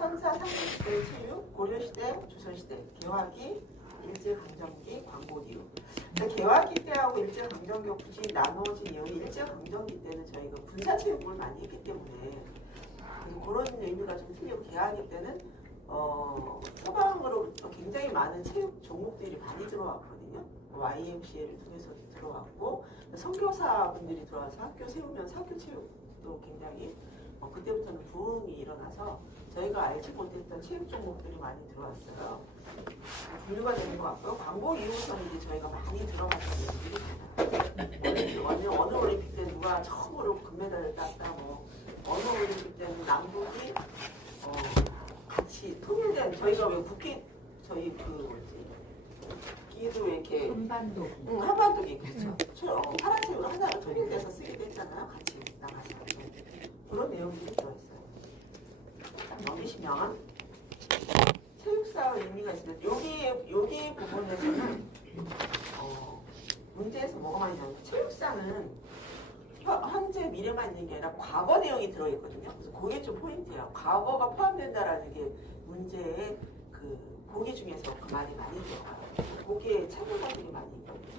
선사 상국시대 체육, 고려시대, 조선시대, 개화기, 일제강점기, 광복이후. 개화기 때하고 일제강점기 굳이 나누어진 이유는 일제강점기 때는 저희가 군사체육을 많이 했기 때문에 그런 의미가 좀 틀리고 개화기 때는 서방으로부터 굉장히 많은 체육 종목들이 많이 들어왔거든요. YMCA를 통해서 들어왔고 선교사분들이 들어와서 학교 세우면서 학교 체육도 굉장히 그때부터는 부흥이 일어나서 저희가 알지 못했던 체육 종목들이 많이 들어왔어요. 분류가 되는 것 같고요. 광복 이후부터는 이제 저희가 많이 들어갔던 얘기들이 어느 올림픽 때 누가 처음으로 금메달을 땄다, 어느 올림픽 때는 남북이 같이 통일된, 저희가 왜 국회, 저희 기도 이렇게 한반도. 한반도기 그렇죠. 파란색으로 하나가 통일돼서 쓰기도 했잖아요. 같이 나가서 그런 내용들이 들어있어요. 넘기시면 체육사 의미가 있습니다. 여기 부분에서는 문제에서 뭐가 많이 나오냐면 체육사는 현재 미래만 있는 게 아니라 과거 내용이 들어있거든요. 그래서 그게 좀 포인트예요. 과거가 포함된다라는 게 문제의 그 보기 중에서 그 말이 많이 들어가요. 거기에 참고자들이 많이 있거든요.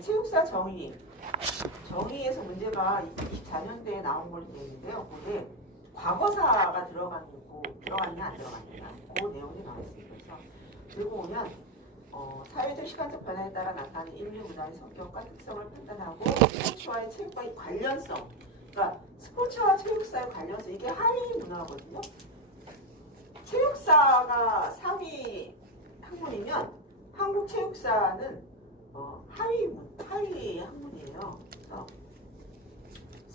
체육사 정의에서 문제가 24년대에 나온 걸로 되어 있는데요. 거기에 과거사가 들어갔냐 안 들어갔냐 그 내용이 나와 있습니다. 그래서 들고 오면 사회적 시간적 변화에 따라 나타나는 인류 문화의 성격과 특성을 판단하고 스포츠와의 체육과의 관련성, 그러니까 스포츠와 체육사의 관련성, 이게 하위 문화거든요. 체육사가 상위 학문이면 한국 체육사는 하위 학문이에요.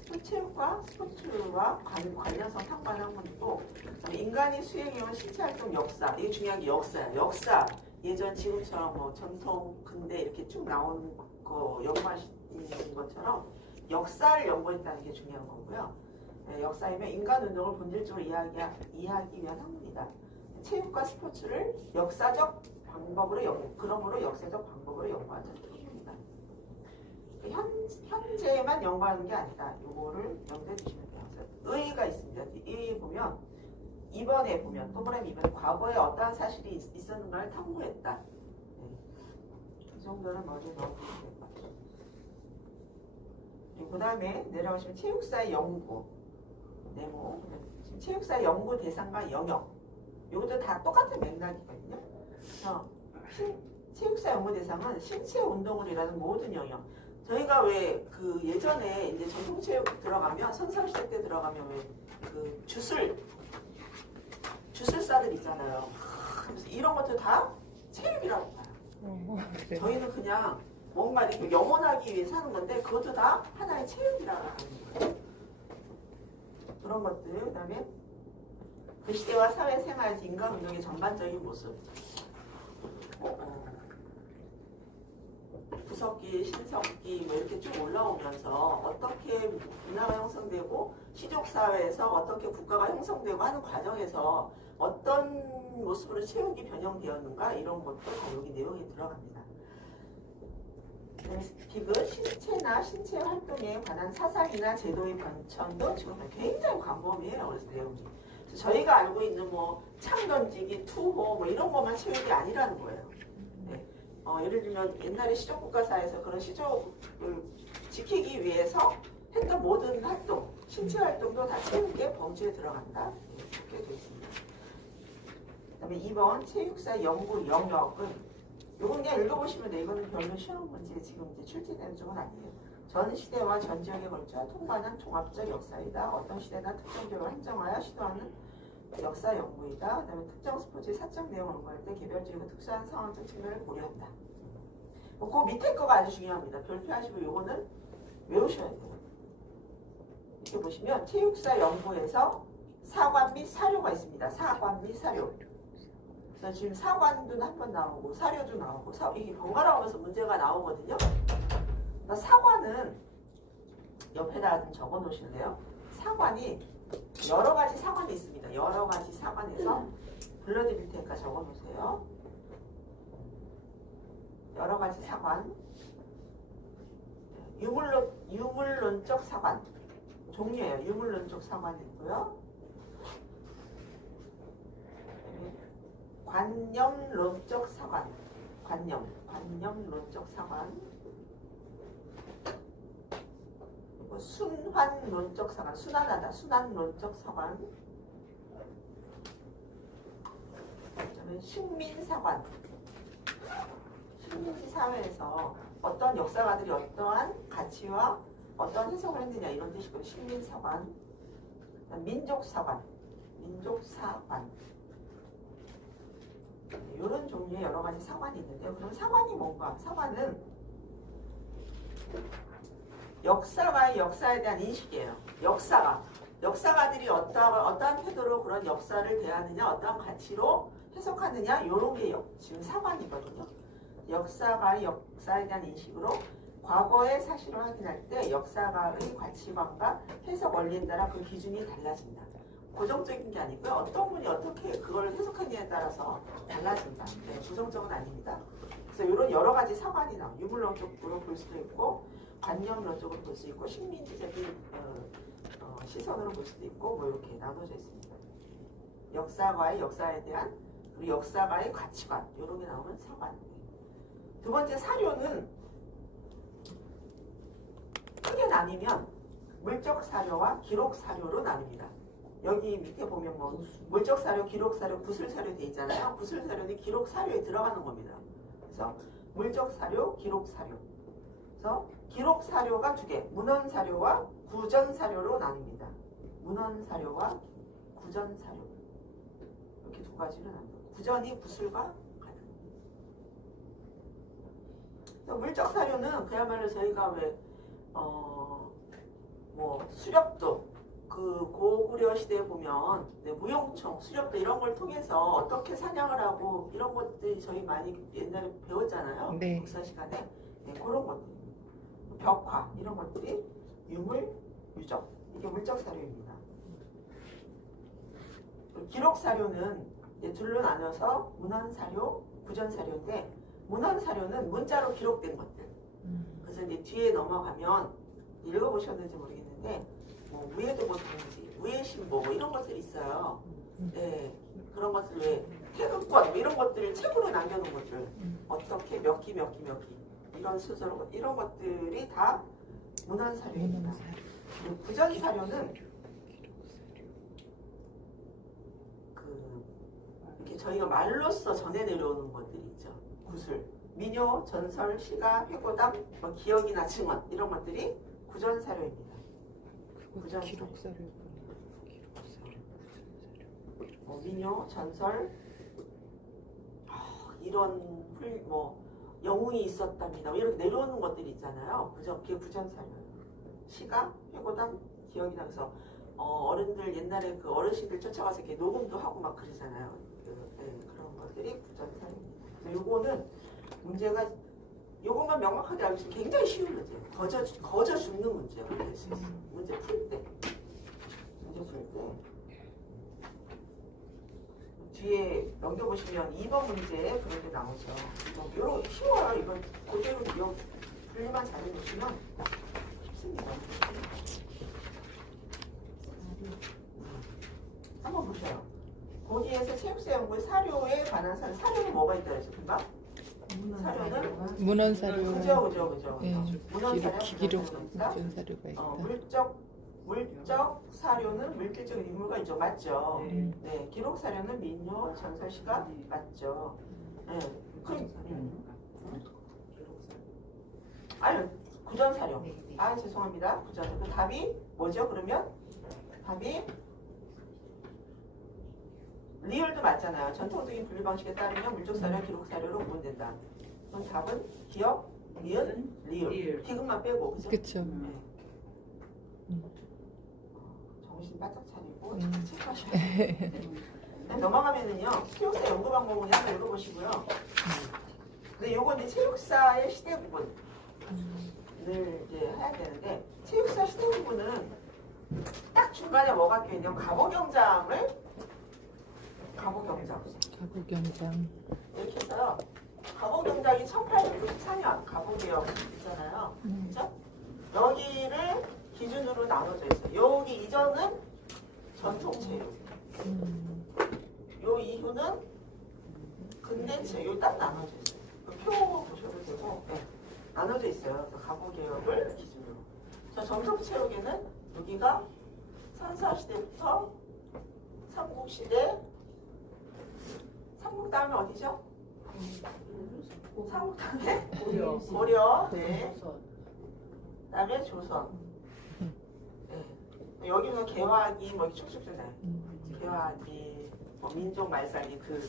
그래서 체육과 스포츠와 관련성 탐구하는 학문이고, 인간이 수행해온 신체활동 역사, 이게 중요한 게 역사야. 역사, 예전 지금처럼 전통, 근대 이렇게 쭉 나오는 거 연구하시는 것처럼 역사를 연구했다는 게 중요한 거고요. 역사이면 인간 운동을 본질적으로 이해하기 위한 학문이다. 체육과 스포츠를 역사적 방법으로 그러므로 역사적 방법으로 연구하는 학문이다. 현재만 연구하는 게 아니다. 요거를 염두에 두시면 돼요. 의의가 있습니다. 이 보면 2번에 보면 동그라미 2번에 과거에 어떠한 사실이 있었는가를 탐구했다. 이 정도는 머리에 넣어두시면 될 것 같아요. 그 다음에 내려가시면 체육사의 연구 네모, 지금 체육사의 연구 대상과 영역, 이것도 다 똑같은 맥락이거든요. 그래서 체육사 연구 대상은 신체 운동을 일하는 모든 영역. 저희가 왜 그 예전에 이제 전통체육 들어가면 선사시대 때 들어가면 왜 그 주술사들 있잖아요. 그래서 이런 것들 다 체육이라고 봐요. 저희는 그냥 뭔가 이렇게 영원하기 위해 사는 건데 그것도 다 하나의 체육이라고 하는 거예요. 그런 것들, 그 다음에 그 시대와 사회생활에서 인간운동의 전반적인 모습, 구석기, 신석기 이렇게 쭉 올라오면서 어떻게 문화가 형성되고 시족사회에서 어떻게 국가가 형성되고 하는 과정에서 어떤 모습으로 체육이 변형되었는가, 이런 것도 다 여기 내용이 들어갑니다. 디귿, 신체나 신체 활동에 관한 사상이나 제도의 변천도 지금 굉장히 광범위해요. 그래서 내용이. 그래서 저희가 알고 있는 창 던지기, 투호 이런 것만 체육이 아니라는 거예요. 네. 예를 들면 옛날에 시족국가사에서 그런 시족을 지키기 위해서 했던 모든 활동, 신체 활동도 다 체육의 범주에 들어간다. 이렇게 되어 있습니다. 그 다음에 2번 체육사 연구 영역은 요건 그냥 읽어보시면 돼요. 이거는 별로 시험 문제 지금 이제 출제되는 쪽은 아니에요. 전 시대와 전 지역에 걸쳐 통과하는 종합적 역사이다. 어떤 시대나 특정 지역을 한정하여 시도하는 역사 연구이다. 그다음에 특정 스포츠의 사적 내용을 연구할 때 개별적이고 특수한 상황적 측면을 고려한다. 그 밑에 거가 아주 중요합니다. 별표하시고 요거는 외우셔야 돼요. 이렇게 보시면 체육사 연구에서 사관 및 사료가 있습니다. 사관 및 사료. 그래서 지금 사관도 한 번 나오고 사료도 나오고 이게 번갈아 오면서 문제가 나오거든요. 사관은 옆에다 좀 적어 놓으실래요? 사관이 여러 가지 사관이 있습니다. 여러 가지 사관에서 불러드릴 테니까 적어 놓으세요. 여러 가지 사관. 유물론적 사관. 종류예요. 유물론적 사관이 있고요. 관념론적 사관, 관념론적 사관, 그리고 순환론적 사관, 순환하다, 순환론적 사관, 그다음에 식민사관, 식민지 사회에서 어떤 역사가들이 어떠한 가치와 어떤 해석을 했느냐 이런 뜻이고 식민사관, 민족사관, 민족사관 이런 종류의 여러 가지 사관이 있는데요. 그럼 사관이 뭔가? 사관은 역사가의 역사에 대한 인식이에요. 역사가들이 어떠한 태도로 그런 역사를 대하느냐, 어떠한 가치로 해석하느냐 이런 게 지금 사관이거든요. 역사가의 역사에 대한 인식으로 과거의 사실을 확인할 때 역사가의 가치관과 해석 원리에 따라 그 기준이 달라진다. 고정적인 게 아니고요. 어떤 분이 어떻게 그걸 해석하느냐에 따라서 달라진다. 네, 부정적은 아닙니다. 그래서 이런 여러 가지 사관이 나와요. 유물론적으로 볼 수도 있고 관념론적으로 볼 수 있고 식민지적인 시선으로 볼 수도 있고 뭐 이렇게 나눠져 있습니다. 역사가의 역사에 대한 우리 역사가의 가치관 이런 게 나오는 사관. 두 번째 사료는 크게 나뉘면 물적 사료와 기록 사료로 나뉩니다. 여기 밑에 보면 뭐 물적 사료, 기록 사료, 구술 사료 돼 있잖아요. 구술 사료는 기록 사료에 들어가는 겁니다. 그래서 물적 사료, 기록 사료. 그래서 기록 사료가 두 개, 문헌 사료와 구전 사료로 나뉩니다. 문헌 사료와 구전 사료 이렇게 두 가지로 나뉩니다. 구전이 구술과 같은. 물적 사료는 그야말로 저희가 왜 뭐 수렵도 그 고구려 시대에 보면 무용총, 수렵도 이런 걸 통해서 어떻게 사냥을 하고 이런 것들이 저희 많이 옛날에 배웠잖아요. 네. 역사 시간에 그런 것들, 벽화 이런 것들이 유물, 유적 이게 물적 사료입니다. 기록 사료는 둘로 나눠서 문헌 사료, 구전 사료인데 문헌 사료는 문자로 기록된 것들. 그래서 이제 뒤에 넘어가면 읽어보셨는지 모르겠는데 뭐 무예도 못하는지 무예신보 뭐 이런 것들이 있어요. 네, 그런 것들 왜 태극권 뭐 이런 것들을 책으로 남겨놓은 것들 어떻게 몇 기 이런 수저로 이런 것들이 다 문헌 사료입니다. 구전 사료는 이렇게 저희가 말로써 전해 내려오는 것들이 있죠. 구술, 민요, 전설, 시가, 회고담, 뭐 기억이나 증언 이런 것들이 구전 사료입니다. 구전 기록 사료. 민요, 전설, 이런 뭐 영웅이 있었답니다. 이렇게 내려오는 것들이 있잖아요. 그게 구전 사료예요. 시가, 회고담, 기억이나 그래서 어른들 옛날에 그 어르신들 쫓아가서 이렇게 녹음도 하고 막 그러잖아요. 그런 것들이 구전 사료입니다. 그래서 요거는 문제가 요것만 명확하게 알고 굉장히 쉬운 문제예요. 거저 죽는 문제가 될 수 있어요. 문제 풀 때. 뒤에 넘겨보시면 2번 문제에 그런 게 나오죠. 요런 쉬워요. 이건 그대로 기억 분리만 잘해주시면 쉽습니다. 한번 보세요. 거기에서 체육사 연구의 사료에 관한 사료는 뭐가 있다 그랬죠? 금방? 사료는 문헌 사료. 그죠. 예, 문헌 사료, 기록 구전 구전 사료가 있다. 물적 사료는 물질적 인물가 있죠, 맞죠? 네, 기록 사료는 민요, 전설시가 맞죠. 네, 아니 구전 사료. 아 죄송합니다, 구전. 그 답이 뭐죠? 그러면 답이 리을도 맞잖아요. 전통적인 분류 방식에 따르면 물적 사료, 기록 사료로 구분된다. 그럼 답은 기억, 니은, 리을. 디귿만 빼고, 그죠? 그쵸. 네. 정신 바짝 차리고 체크하셔야 돼요. 넘어가면은요, 체육사 연구 방법을 한번 읽어보시고요. 근데 요건 이제 체육사의 시대 부분을 이제 해야 되는데, 체육사 시대 부분은 딱 중간에 뭐가 껴있냐면 가보경장 이렇게 해서요. 가보경장이 1894년 가보개혁 있잖아요. 그죠? 여기를 기준으로 나눠져 있어요. 여기 이전은 전통체육, 요 이후는 근대 체육 여기 딱 나눠져 있어요. 그 표 보셔도 되고 네. 나눠져 있어요. 가구 개혁을 기준으로. 저 전통 체육에는 여기가 선사시대부터 삼국시대 삼국 다음에 어디죠? 삼국 다음에 고려 네. 그다음에 조선 네. 여기는 개화기 뭐 이렇게 쭉쭉 나요. 개화기 뭐 민족 말살기 그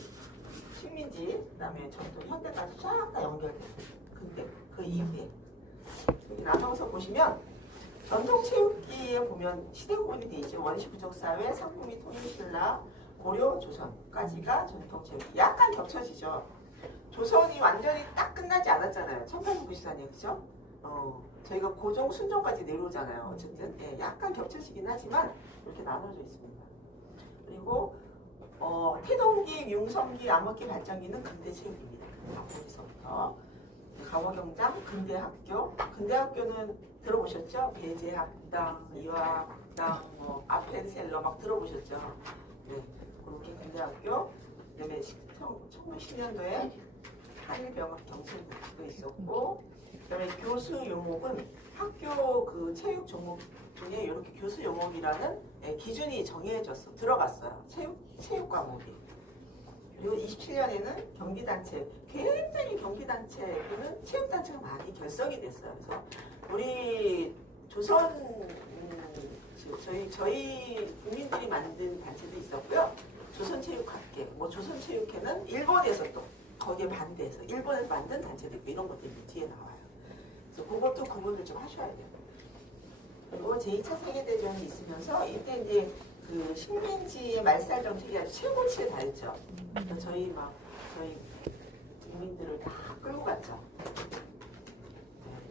식민지 그다음에 전통 현대까지 쫙 다 연결돼요. 근데 그 이후에 여기 나눠서 보시면 전통 체육기에 보면 시대 구분이 돼 있죠. 원시 부족 사회, 상품이 통일신라, 고려, 조선까지가 전통 체육기. 약간 겹쳐지죠. 조선이 완전히 딱 끝나지 않았잖아요. 1894년 그죠? 저희가 고종, 순종까지 내려오잖아요. 어쨌든 예, 약간 겹쳐지긴 하지만 이렇게 나눠져 있습니다. 그리고 태동기, 융성기, 암흑기, 발전기는 근대 체육입니다. 거기서부터 강호경장, 근대학교. 근대학교는 들어보셨죠? 배제학당, 이화학당, 뭐 아펜셀러 막 들어보셨죠? 네, 그렇게 근대학교. 그다음에 1910년도에 한일병학 경찰국도 있었고, 그다음에 교수 용목은 학교 그 체육 종목 중에 이렇게 교수 용목이라는 기준이 정해져서 들어갔어요. 체육 과목이. 그리고 27년에는 경기단체, 굉장히 경기단체는 체육단체가 많이 결성이 됐어요. 그래서 우리 조선 저희 국민들이 만든 단체도 있었고요. 조선체육학회, 뭐 조선체육회는 일본에서 또 거기에 반대해서 일본에서 만든 단체도 있고 이런 것들이 뒤에 나와요. 그래서 그것도 구분을 좀 하셔야 돼요. 그리고 제2차 세계대전이 있으면서 이때 이제 그 식민지의 말살 정책이 아주 최고치에 달했죠. 그래서 저희 국민들을 다 끌고 갔죠.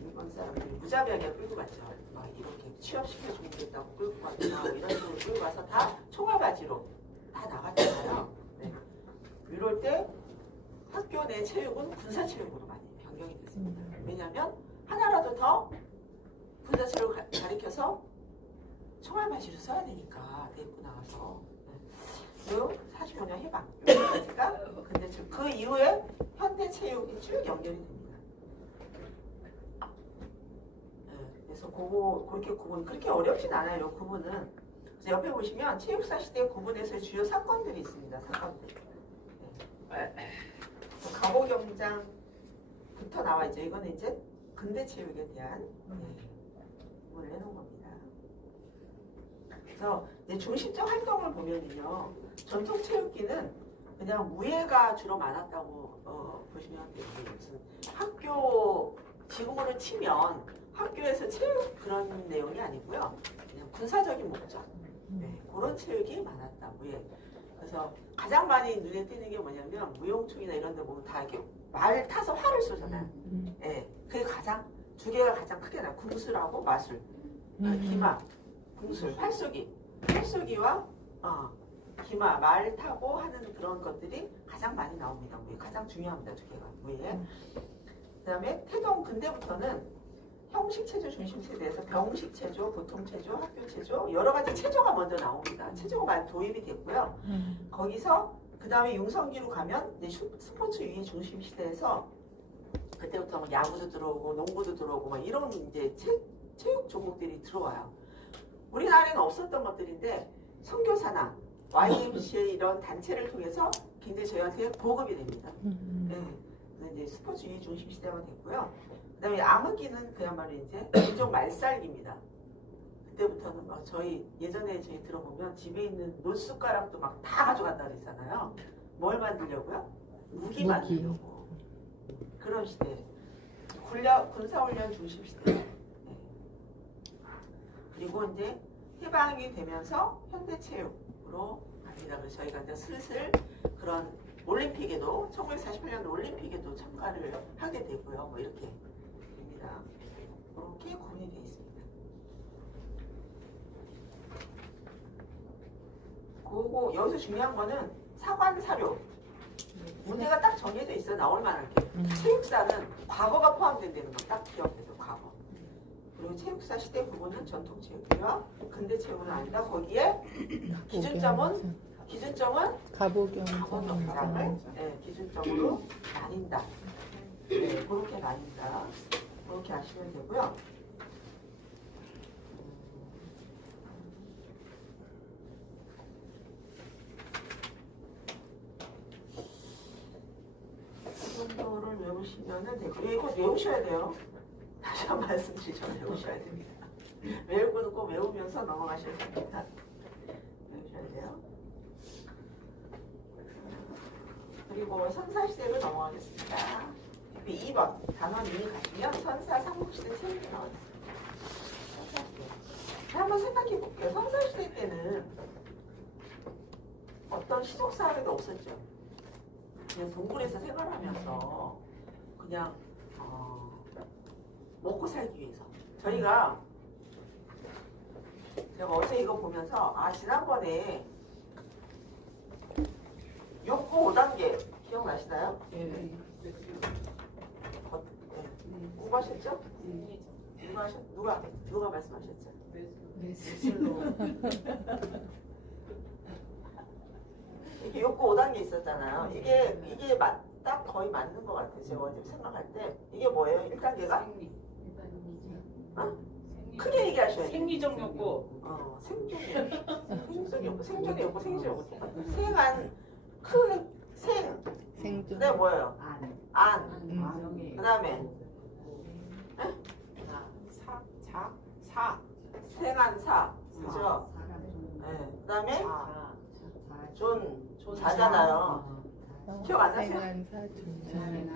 일본 사람들이 무자비하게 끌고 갔죠. 막 이렇게 취업시켜 주겠다고 끌고 갔고 이런 식으로 끌고 가서 다 총알바지로 다 나갔잖아요. 네. 이럴 때 학교 내 체육은 군사체육으로 많이 변경이 됐습니다. 왜냐하면 하나라도 더 군사체육을 가리켜서 총알바지를 써야 되니까 데리고 나가서 그리고 45년 해방 여기까지가 근데 그 이후에 현대체육이 쭉 연결이 됩니다. 네, 그래서 그렇게 어렵진 않아요. 구분은. 그래서 옆에 보시면 체육사 시대 구분에서의 주요 사건들이 있습니다. 사건들. 네. 가보경장부터 나와 있죠. 이거는 이제 근대체육에 대한 구분을 해놓은 겁니다. 그래서 이제 중심적 활동을 보면요, 전통 체육기는 그냥 무예가 주로 많았다고 보시면 돼요. 무슨 학교 지금으로 치면 학교에서 체육 그런 내용이 아니고요, 그냥 군사적인 목적 그런 체육이 많았다. 무예. 그래서 가장 많이 눈에 띄는 게 뭐냐면 무용총이나 이런 데 보면 다 이렇게 말 타서 활을 쏘잖아요. 예, 그게 두 개가 가장 크게 나요. 궁술하고 마술, 기마. 궁술, 활쏘기와 기마, 말 타고 하는 그런 것들이 가장 많이 나옵니다. 무예. 가장 중요합니다. 두 개가 무예. 그다음에 태동 근대부터는 형식체조 중심체대에서 병식체조, 보통체조, 학교체조 여러 가지 체조가 먼저 나옵니다. 체조가 많이 도입이 됐고요. 거기서 그 다음에 융성기로 가면 이제 스포츠 유희 중심 시대에서 그때부터 뭐 야구도 들어오고 농구도 들어오고 막 이런 이제 체육 종목들이 들어와요. 우리나라에는 없었던 것들인데 선교사나 YMCA 이런 단체를 통해서 굉장히 저희한테 보급이 됩니다. 네. 이제 스포츠 유희 중심 시대가 됐고요. 그다음에 암흑기는 그야말로 이제 민족 말살기입니다. 그때부터는 막 예전에 저희 들어보면 집에 있는 논숟가락도 막 다 가져간다 그랬잖아요. 뭘 만들려고요? 무기 만들려고. 그런 시대. 군사훈련 중심 시대. 네. 그리고 이제 해방이 되면서 현대체육으로 갑니다. 그래서 저희가 이제 슬슬 그런 올림픽에도 1948년도 올림픽에도 참가를 하게 되고요. 뭐 이렇게 됩니다. 이렇게 구분이 되어 있습니다. 그리고 여기서 중요한 거는 사관사료 문제가 딱 정해져 있어요. 나올 만한 게. 체육사는 과거가 포함된다는 거 딱 기억해서 과거. 그리고 체육사 시대 부분은 전통체육이와 근대체육은 아니다. 거기에 기준점은 기준점은 가보경장. 가보경장을 기준점으로 나뉜다. 네, 그렇게 나뉜다. 그렇게 하시면 되고요. 이 정도를 외우시면은 되고, 이거 외우셔야 돼요. 다시 한 번 말씀드리죠. 외우셔야 됩니다. 외울 거는 꼭 외우면서 넘어가셔야 됩니다. 외우셔야 돼요. 그리고 선사시대로 넘어가겠습니다. 2번 단원 2 가시면 선사 삼국시대 세개 나왔습니다. 선사시대. 한번 생각해 볼게요. 선사시대 때는 어떤 시족사회도 없었죠. 그냥 동굴에서 생활하면서 그냥 먹고 살기 위해서. 제가 어제 이거 보면서 지난번에 욕구 5단계 기억나시나요? 네. 누가 하셨죠? 누가 말씀하셨죠? 이게 욕구 5단계 있었잖아요. 이게 딱 거의 맞는 것 같아요. 제가 어제 생각할 때. 이게 뭐예요? 1단계가? 크게 얘기하셔야 돼요. 생리적 욕구. 생존의 욕구. 생존의 욕구. 생존. 그다음에 뭐예요? 안. 그다음에 생안사. 그죠? 네. 그다음에 자잖아요. 기억 안 나세요?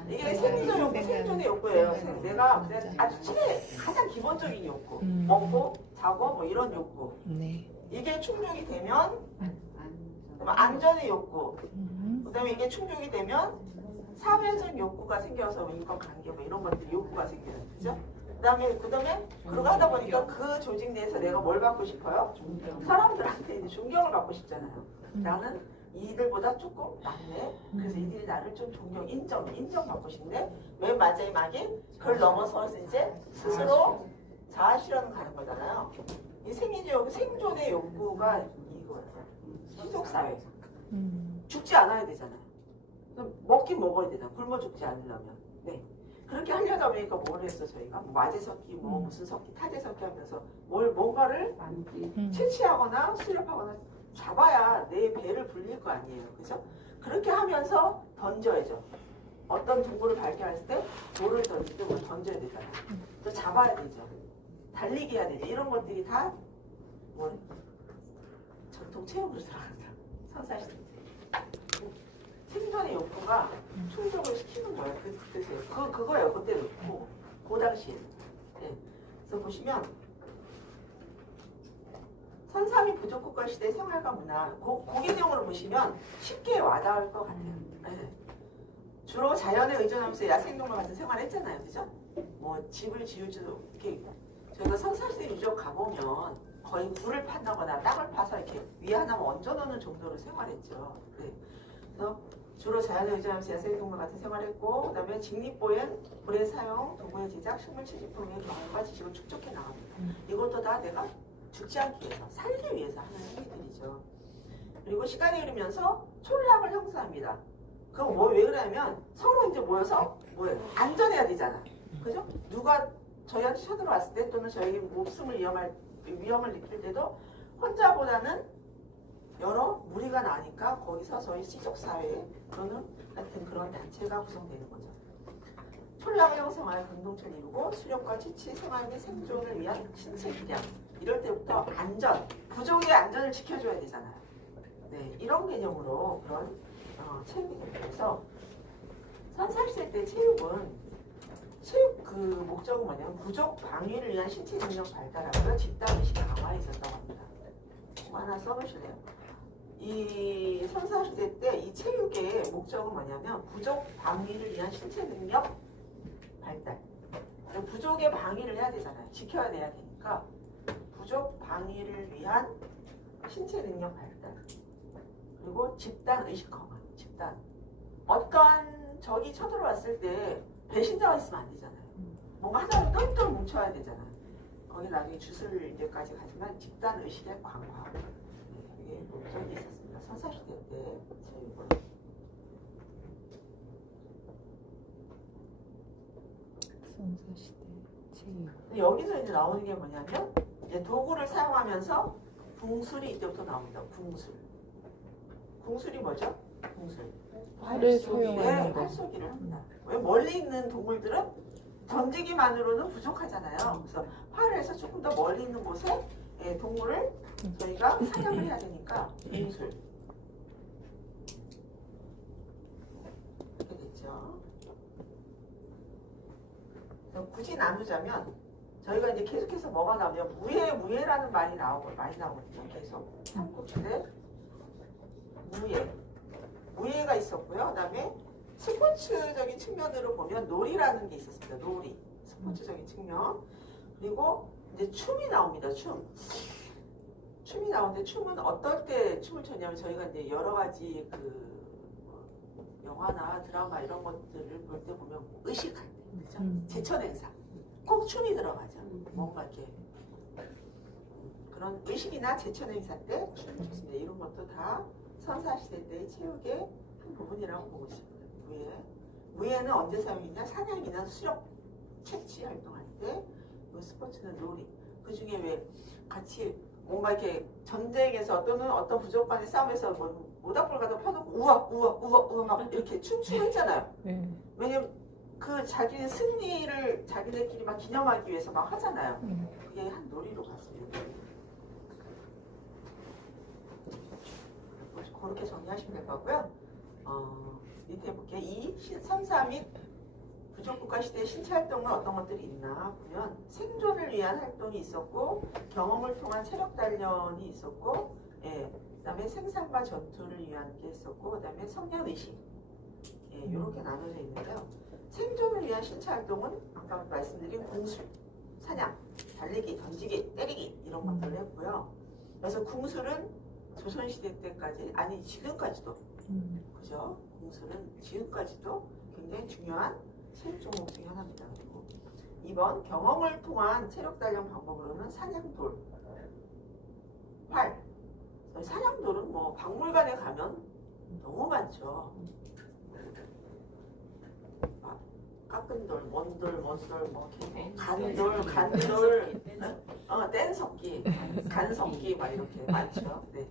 이게 생리적 욕구, 생존의 욕구예요. 내가 아주 가장 기본적인 욕구. 먹고, 자고, 뭐 이런 욕구. 네. 이게 충족이 되면, 안전의 욕구. 그 다음에 이게 충족이 되면, 사회적 욕구가 생겨서 인간관계 뭐 이런 것들이 욕구가 생겨요. 그죠? 그 다음에, 그러고 하다 보니까 그 조직 내에서 내가 뭘 받고 싶어요? 사람들한테 이제 존경을 받고 싶잖아요. 나는 이들보다 조금 낫네. 그래서 이들이 나를 좀 인정받고 싶네. 맨 마지막에 그걸 넘어서서 이제 스스로 자아실현을 가는 거잖아요. 이 생존의 욕구가 이거예요. 희족사회. 죽지 않아야 되잖아요. 먹긴 먹어야 되잖아. 굶어 죽지 않으려면. 네. 그렇게 하려다 보니까 뭘 했어, 저희가? 마제석기, 무슨 석기, 타제석기 하면서 뭔가를 채취하거나 수렵하거나 잡아야 내 배를 불릴 거 아니에요. 그죠? 그렇게 하면서 던져야죠. 어떤 동물을 발견했을 때 돌을 던질 때 뭘 던져야 되잖아요. 또 잡아야 되죠. 달리기 해야 되죠. 이런 것들이 다 전통 체육으로 들어간다. 선사시대. 생존의 욕구가 충족을 시키는 거예요. 그 뜻이에요. 그거예요. 그때 놓고 그 당시에. 네. 그래서 보시면 선삼위 부족국가 시대 생활과 문화 고기 내용으로 보시면 쉽게 와닿을 것 같아요. 네. 주로 자연에 의존하면서 야생동물 같은 생활을 했잖아요. 그죠? 뭐 집을 지을지도 이렇게 저희가 선사시대 유적 가보면 거의 굴을 판다거나 땅을 파서 이렇게 위에 하나만 얹어놓는 정도로 생활했죠. 네. 그래서 주로 자연에 의존하면서 야생동물 같은 생활했고, 그 다음에 직립보행, 불의 사용, 도구의 제작, 식물 채집 등의 경험과 지식을 축적해 나갑니다. 이것도 다 내가 죽지 않기 위해서, 살기 위해서 하는 행위들이죠. 그리고 시간이 흐르면서 촌락을 형성합니다. 그거 왜 그러냐면 서로 이제 모여서 안전해야 되잖아. 그죠? 누가 저희한테 쳐들어왔을 때 또는 저에게 목숨을 위험을 느낄 때도 혼자보다는 여러 무리가 나니까 거기서 저희 시족사회 또는 같은 그런 단체가 구성되는 거죠. 촌락을 형성하여 공동체를 이루고 수렵과 채취, 생활 및 생존을 위한 신체 기량. 이럴 때부터 부족의 안전을 지켜줘야 되잖아요. 네, 이런 개념으로 그런 체육이 되면서 선사시대 때 체육 그 목적은 뭐냐면 부족 방위를 위한 신체 능력 발달하고요. 집단의식 강화에 있었다고 합니다. 하나 써보실래요? 이 선사시대 때 이 체육의 목적은 뭐냐면 부족 방위를 위한 신체 능력 발달. 부족의 방위를 해야 되잖아요. 지켜야 돼야 되니까 부족 방위를 위한 신체 능력 발달. 그리고 집단 의식 강화. 집단. 어떤 적이 쳐들어왔을 때 배신자가 있으면 안 되잖아요. 뭔가 하나로 똘똘 뭉쳐야 되잖아요. 거기 나중에 주술 이제까지 가지만 집단 의식의 강화. 이게 목적이 있었습니다. 선사시대 선사시대 체육. 여기서 이제 나오는 게 뭐냐면 이제 도구를 사용하면서 궁술이 이때부터 나옵니다. 궁술. 궁술이 뭐죠? 궁술. 활을 네, 사용하는 거. 활쏘기를 합니다. 왜 멀리 있는 동물들은 던지기만으로는 부족하잖아요. 그래서 활을 해서 조금 더 멀리 있는 곳에 동물을 저희가 사냥을 해야 되니까 궁술. 이렇게 됐죠. 굳이 나누자면 저희가 이제 계속해서 뭐가 나오냐면 무예라는 말이 많이 나오거든요. 계속 삼국시대 무예가 있었고요. 그다음에 스포츠적인 측면으로 보면 놀이라는 게 있었습니다. 놀이 스포츠적인 측면. 그리고 이제 춤이 나옵니다. 춤이 나오는데 춤은 어떨 때 춤을 췄냐면 저희가 이제 여러 가지 영화나 드라마 이런 것들을 볼 때 보면 의식할 때 그죠? 제천 행사 꼭 춤이 들어가죠. 뭔가 이렇게 그런 의식이나 제천 행사 때 춤을 췄습니다. 이런 것도 다 선사시대 때의 체육의 한 부분이라고 보고 있습니다. 무예는 언제 사용했냐? 사냥이나 수렵 채취 활동할 때, 스포츠는 놀이. 그 중에 왜 같이 뭔가 이렇게 전쟁에서 또는 어떤 부족 간의 싸움에서 모닥불 갖다 펴놓고 우와 막 이렇게 춤추고 했잖아요. 왜냐면 그 자기네 승리를 자기네끼리 막 기념하기 위해서 막 하잖아요. 그게 한 놀이로 갔습니다. 그렇게 정리하시면 될 거고요. 밑에 볼게요. 2. 선사 및 부족국가 시대의 신체 활동은 어떤 것들이 있나 보면 생존을 위한 활동이 있었고 경험을 통한 체력 단련이 있었고 그 다음에 생산과 전투를 위한 게 있었고 그 다음에 성년의식 이렇게 나눠져 있는데요. 생존을 위한 신체 활동은 아까 말씀드린 궁술, 사냥, 달리기, 던지기, 때리기 이런 것들을 했고요. 그래서 궁술은 조선시대 때까지 아니 지금까지도 그죠? 궁술은 지금까지도 굉장히 중요한 체육 종목 중에 하나입니다. 그리고 2번 경험을 통한 체력 단련 방법으로는 사냥돌, 활. 사냥돌은 뭐 박물관에 가면 너무 많죠. 깎은 돌, 먼돌, 뭐 간돌, 뗀석기, 간석기 막 이렇게 많죠. 네.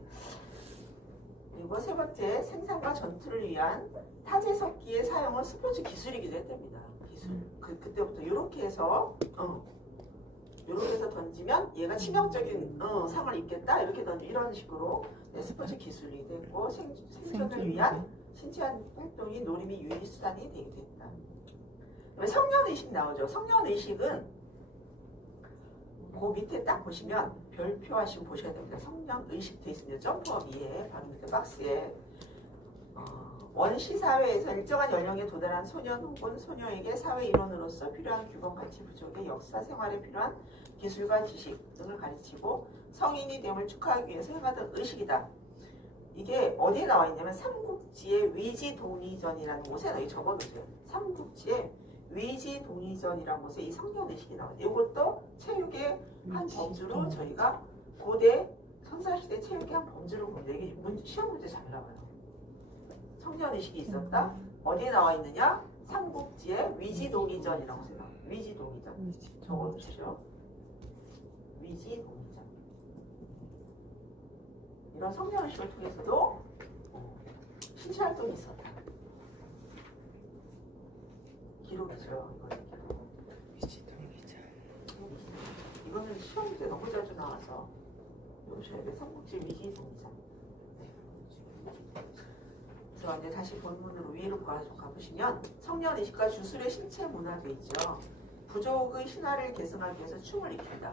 그리고 세 번째 생산과 전투를 위한 타제석기의 사용은 스포츠 기술이기도 했답니다. 기술. 그때부터 이렇게 해서 던지면 얘가 치명적인 상을 입겠다 이렇게 이런 식으로 스포츠 기술이 됐고 생존을 위한 신체 활동이 놀이 및 유의 수단이 되기도 했다. 성년의식 나오죠. 성년의식은 그 밑에 딱 보시면 별표 하시고 보셔야 됩니다. 성년의식 되어 있습니다. 점프업 위에 바로 밑에 박스에 원시 사회에서 일정한 연령에 도달한 소년 혹은 소녀에게 사회 일원으로서 필요한 규범 가치 부족의 역사 생활에 필요한 기술과 지식 등을 가르치고 성인이 됨을 축하하기 위해서 행하던 의식이다. 이게 어디에 나와 있냐면 삼국지의 위지동리전이라는 곳에 여기 적어놓으세요. 삼국지의 위지동리전이라는 곳에 이 성년의식이 나와요. 이것도 체육의 한 범주로 저희가 고대 선사시대 체육의 한 범주로 보는데 이게 시험 문제 잘 나와요. 성년의식이 있었다. 어디에 나와 있느냐? 삼국지의 위지동리전이라고 해요. 위지동리전. 적어주시죠. 위지동리전. 이런 성년의식을 통해서도 신체 활동이 있었다. 기록이죠. 이거는 시험 문제 너무 자주 나와서 보셔야 돼요. 삼국지 위지동리전. 그래서 이제 다시 본문으로 위로 가보시면 성년의식과 주술의 신체 문화도 있죠. 부족의 신화를 계승하기 위해서 춤을 익힌다.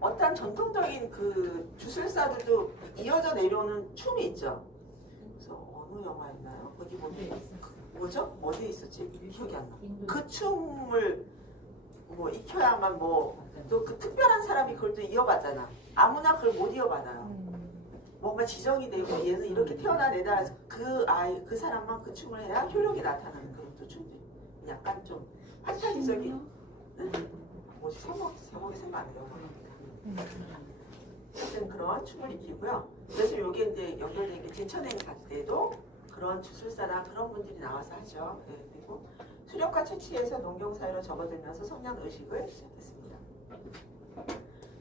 어떤 전통적인 그 주술사들도 이어져 내려오는 춤이 있죠. 그래서 어느 영화였나요? 거기 뭐죠? 어디에 있었지? 기억이 안 나. 그 춤을 뭐 익혀야만 뭐 또 그 특별한 사람이 그걸 또 이어받잖아. 아무나 그걸 못 이어받아요. 뭔가 지정이 되고 얘는 이렇게 태어난 애다. 그 사람만 그 춤을 해야 효력이 나타나는 그런 또 춤들. 약간 좀 판타지적인. 뭐지? 제목이 생각 안 나요. 하여튼 그런 춤을 익히고요. 그래서 이게 이제 연결된 게 제천행 갈 때도 그런 주술사나 그런 분들이 나와서 하죠. 네, 그리고 수렵과 채취에서 농경사회로 접어들면서 성년의식을 시작했습니다.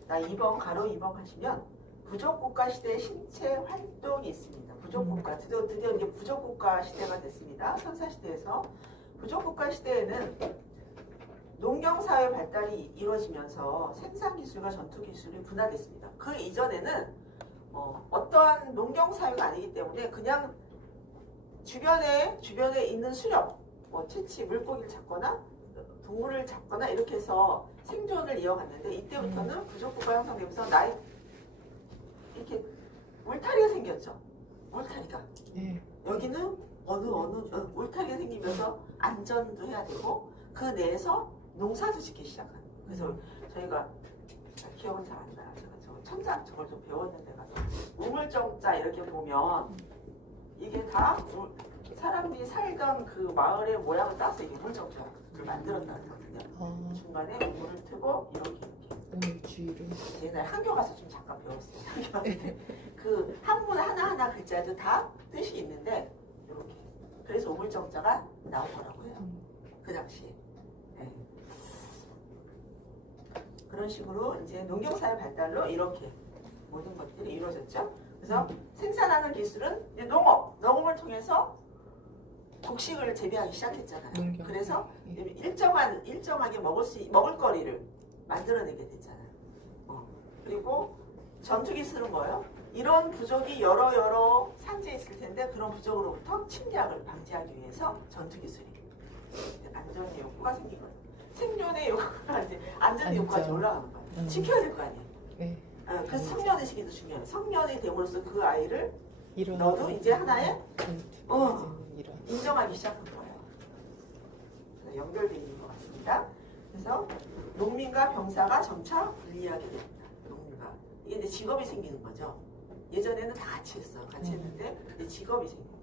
자, 2번 가로 2번 하시면 부족국가 시대의 신체 활동이 있습니다. 부족국가 드디어 이제 부족국가 시대가 됐습니다. 선사시대에서 부족국가 시대에는 농경사회 발달이 이루어지면서 생산기술과 전투기술이 분화됐습니다. 그 이전에는 어떠한 농경사회가 아니기 때문에 그냥 주변에 있는 수렵, 채취, 물고기를 잡거나 동물을 잡거나 이렇게 해서 생존을 이어갔는데 이때부터는 부족국가 형성되면서 이렇게 울타리가 생겼죠. 울타리가. 네. 여기는 어느 울타리가 생기면서 안전도 해야 되고 그 내에서 농사도 짓기 시작하는. 그래서 저희가 기억은 잘 안 나요. 제가 천자 저걸 좀 배웠는데 가서 우물정자 이렇게 보면 이게 다 사람들이 살던 그 마을의 모양을 따서 이게 우물정자를 만들었다는 거거든요. 중간에 우물을 트고 이렇게. 우물주의를. 옛날에 한교 가서 좀 잠깐 배웠어요. 한교 갔는데 그 한문 하나하나 글자도 다 뜻이 있는데 이렇게. 그래서 우물정자가 나온 거라고 해요. 그 당시에. 네. 그런 식으로 이제 농경사회 발달로 이렇게 모든 것들이 이루어졌죠. 그래서 생산하는 기술은 이제 농업을 통해서 곡식을 재배하기 시작했잖아요. 그래서 일정하게 먹을 거리를 만들어내게 됐잖아요. 그리고 전투 기술은 뭐예요? 이런 부족이 여러 산지에 있을 텐데 그런 부족으로부터 침략을 방지하기 위해서 전투 기술이 안전의 욕구가 생기거든요. 생존의 욕구가 이제 안전의 욕구가 올라가는 거예요. 지켜야 될 거 아니에요. 네. 그래서 성년의식이 중요해요. 성년이 됨으로써 그 아이를 너도 이제 하나의 인정하기 시작한 거예요. 그래서 연결되어 있는 것 같습니다. 그래서 농민과 병사가 점차 분리하게 됩니다. 농민과 이게 이제 직업이 생기는 거죠. 예전에는 다 같이 했어. 같이 했는데 이제 직업이 생겨요.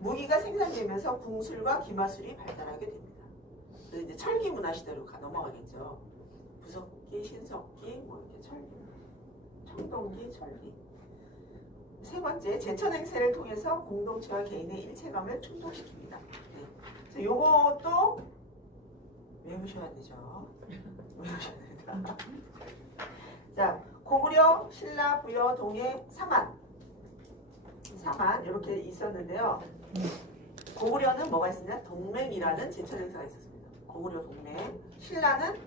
무기가 생산되면서 궁술과 기마술이 발달하게 됩니다. 그래서 이제 철기 문화 시대로 넘어가겠죠. 부석기, 신석기, 이렇게 철기, 청동기, 철기. 세 번째, 제천 행세를 통해서 공동체와 개인의 일체감을 충족시킵니다. 네. 그래서 요것도 외우셔야 되죠. 외우셔야 됩니다. 자, 고구려, 신라, 부여, 동해, 사만 이렇게 있었는데요. 고구려는 뭐가 있었냐? 동맹이라는 제천 행사가 있었습니다. 고구려 동맹. 신라는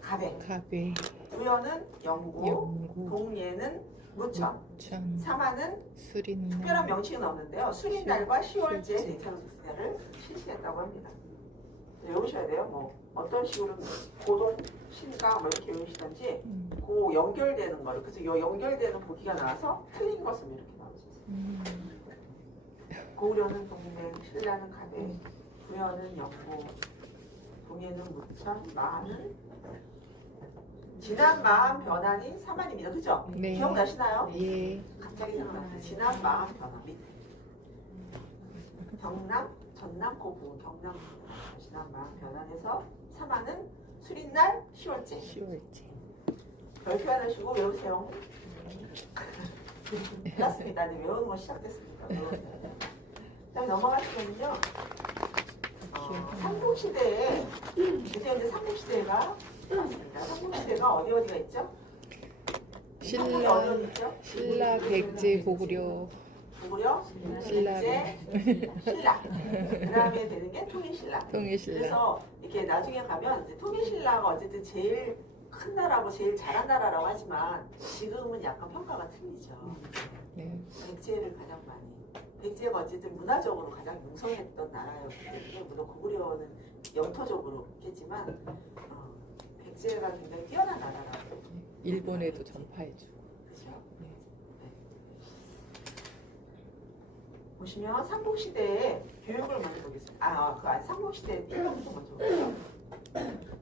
가배. 부여는 영구. 동해는 무천. 사만은 수린날. 특별한 명칭은 없는데요. 수린날과 10월제 대천행사를 실시했다고 합니다. 외우셔야 돼요. 뭐 어떤 식으로 고동, 신가 뭐 이렇게 외우시던지 그 연결되는 거예요. 그래서 이 연결되는 보기가 나와서 틀린 것은 이렇게 나오셨어요. 고구려는 동맹, 신라는 가배, 부여는 영구, 동해는 무천, 마는 지난 마음 변환이 사만입니다. 그죠? 네. 기억나시나요? 예. 갑자기 생각나요. 지난 마음 변환 밑에 경남, 전남, 고부, 경남 지난 마음 변환해서 사만은 수린날 10월째. 별표 하나 주고 외우세요. 끝났습니다. 이제 외우는 거 시작됐습니다. 다음에 넘어가시면요. 삼국시대에 이제 삼국시대가 왔습니다. 삼국시대가 어디가 있죠? 신라, 백제, 고구려, 백제, 신라. 그 다음에 되는 게 통일신라. 그래서 이렇게 나중에 가면 이제 통일신라가 어쨌든 제일 큰 나라고 제일 잘한 나라라고 하지만 지금은 약간 평가가 틀리죠. 네. 백제를 가장 많이. 백제가 어쨌든 문화적으로 가장 융성했던 나라였기 때문에 물론 고구려는 영토적으로 있겠지만 백제가 굉장히 뛰어난 나라라고. 일본에도 전파해주고. 그렇죠. 네. 보시면 삼국시대의 교육을 먼저 보겠습니다. 삼국시대 1번부터 먼저 볼게요.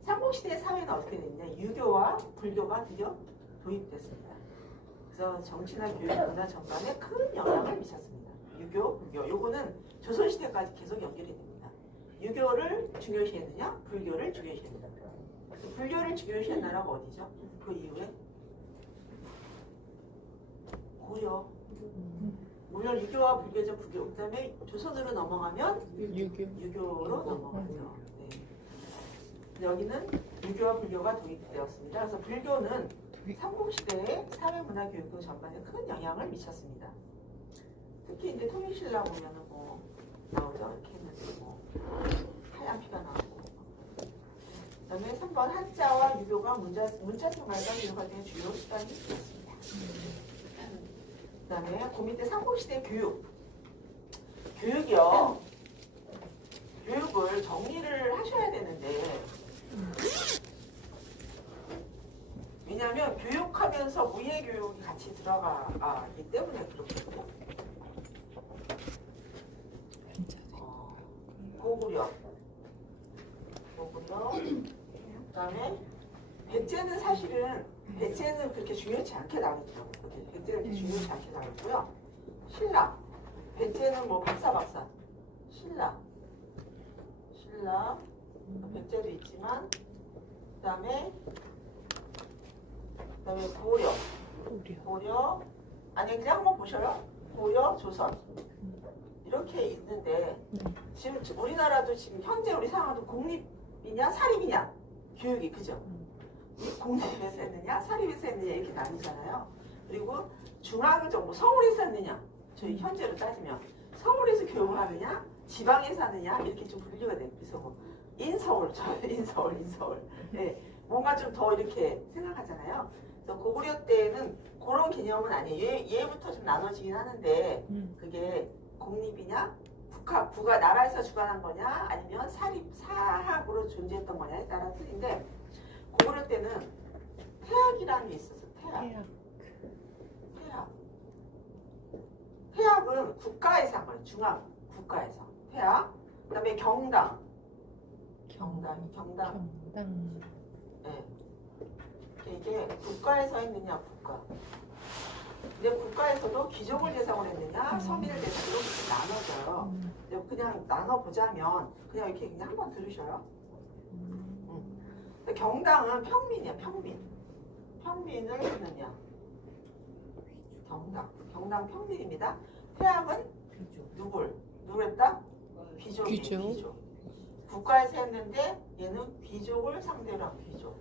삼국시대의 사회는 어떻게 됐냐? 유교와 불교가 드디어 도입됐습니다. 그래서 정치나 교육, 문화 전반에 큰 영향을 미쳤습니다. 유교, 불교. 요거는 조선시대까지 계속 연결이 됩니다. 유교를 중요시했느냐? 불교를 중요시했느냐? 불교를 중요시한 나라가 어디죠? 그 이후에 고려. 물론 유교와 불교죠. 불교. 그 다음에 조선으로 넘어가면 유교로 넘어가죠. 네. 여기는 유교와 불교가 도입되었습니다. 그래서 불교는 삼국시대의 사회문화 교육 전반에 큰 영향을 미쳤습니다. 특히 이제 통일신라 보면은 뭐 나오죠. 이렇게 했는데 뭐 하얀 피가 나오고. 그다음에 3번 한자와 유교가 문자생활과 교육활동의 주요 수단이 되었습니다. 그다음에 그 밑에 삼국시대 교육이요. 교육을 정리를 하셔야 되는데 왜냐하면 교육하면서 무예교육이 같이 들어가기 때문에 그렇거든요. 고구려. 그다음에 백제는 사실은 백제는 그렇게 중요치 않게 나왔죠. 백제는 그렇게 중요치 않게 나왔고요. 신라. 백제는 뭐 박사. 신라. 백제도 있지만 그다음에 고려. 아니 그냥 한번 보셔요. 고려, 조선. 이렇게 있는데 지금 우리나라도 지금 현재 우리 상황도 공립이냐 사립이냐 교육이 그죠? 공립에서 했느냐 사립에서 했느냐 이렇게 나뉘잖아요. 그리고 중앙정부 서울에서 했느냐 저희 현재로 따지면 서울에서 교육을 하느냐 지방에서 하느냐 이렇게 좀 분류가 돼요. 그래서 뭐 인서울. 네, 뭔가 좀 더 이렇게 생각하잖아요. 그래서 고구려 때는 그런 개념은 아니에요. 얘부터 좀 나눠지긴 하는데 그게 공립이냐 부가 나라에서 주관한 거냐 아니면 사학으로 존재했던 거냐에 따라 틀린데 고구려 때는 태학이라는 게 있었어. 태학은 국가에서 한 거예요. 중앙 국가에서 태학. 그다음에 경당. 네. 이게 국가에서 했느냐 국가. 근데 국가에서도 귀족을 대상으로 했느냐 서민을 대상으로 이렇게 나눠져요. 근데 그냥 나눠보자면 그냥 이렇게 그냥 한번 들으셔요. 경당은 평민이야. 평민을 했느냐. 경당 평민입니다. 태학은 누굴 했다? 귀족. 국가에서 했는데 얘는 귀족을 상대로 한 귀족.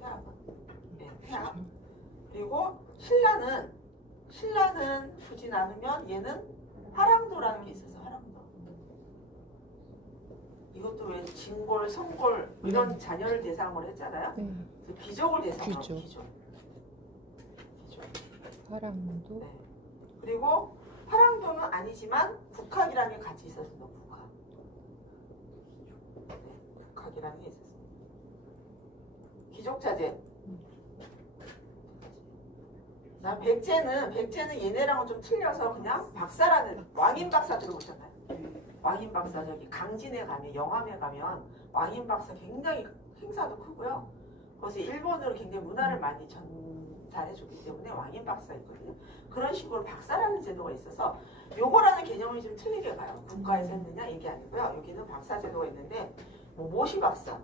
태학은. 네, 태학. 그리고 신라는 굳이 나누면 얘는 화랑도라는 게 있어서 화랑도. 이것도 왜 진골, 성골 이런 자녀를 대상으로 했잖아요. 그래서 귀족을 대상으로 귀족. 화랑도. 네. 그리고 화랑도는 아니지만 국학이라는 게 같이 있었습니다. 국학이라는 게 있었습니다. 귀족자제. 나 백제는 얘네랑은 좀 틀려서 그냥 박사라는 왕인 박사 들어보셨나요? 왕인 박사 저기 강진에 가면 영암에 가면 왕인 박사 굉장히 행사도 크고요. 거기서 일본으로 굉장히 문화를 많이 전달해줬기 때문에 왕인 박사 있거든요. 그런 식으로 박사라는 제도가 있어서 요거라는 개념이 좀 틀리게 가요. 국가에서 했느냐 이게 아니고요. 여기는 박사 제도가 있는데 뭐 모시 박사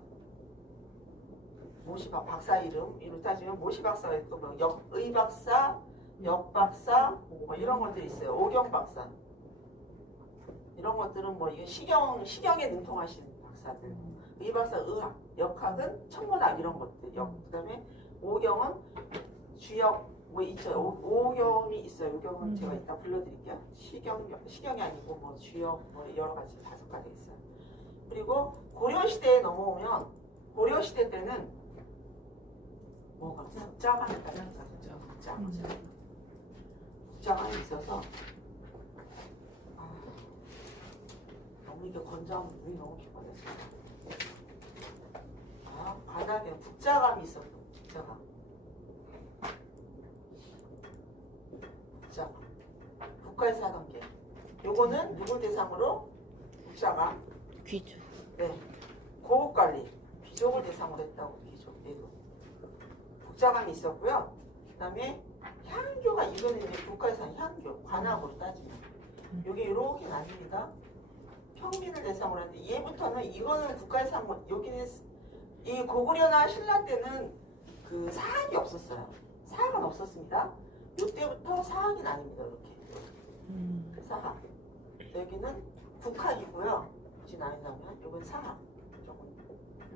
이름 따지면 모시 박사가 있고 뭐 의 박사, 역 박사 뭐 이런 것들이 있어요. 오경 박사 이런 것들은 뭐 이게 시경에 능통하신 박사들. 의 박사 의학, 역학은 천문학 이런 것들. 그다음에 오경은 주역 뭐 있죠. 오경이 있어요. 오경은 제가 이따 불러드릴게요. 시경이 아니고 뭐 주역 뭐 여러 가지 5가지 있어요. 그리고 고려 시대에 넘어오면 고려 시대 때는 뭐가 국자관이 있어서 너무 이게 건조하면 눈이 너무 피곤했어요. 바닥에 국자감이 있었어. 국자감. 국가에서 하던 게. 요거는 누굴 대상으로? 국자감. 귀족. 네. 고급관리. 귀족을 대상으로 했다고. 귀족. 얘도. 국자감이 있었고요. 그 다음에 향교가 이거는 이제 국가에서 한 향교. 관학으로 따지면. 요게 이렇게 나뉩니다. 평민을 대상으로 하는데 얘부터는 이거는 국가에서 한 거. 여기는 이 고구려나 신라 때는 그 사학이 없었어요. 사학은 없었습니다. 이때부터 사학이 나뉩니다. 이렇게 사학. 여기는 국학이고요. 굳이 나뉘자면 이건 사학. 조금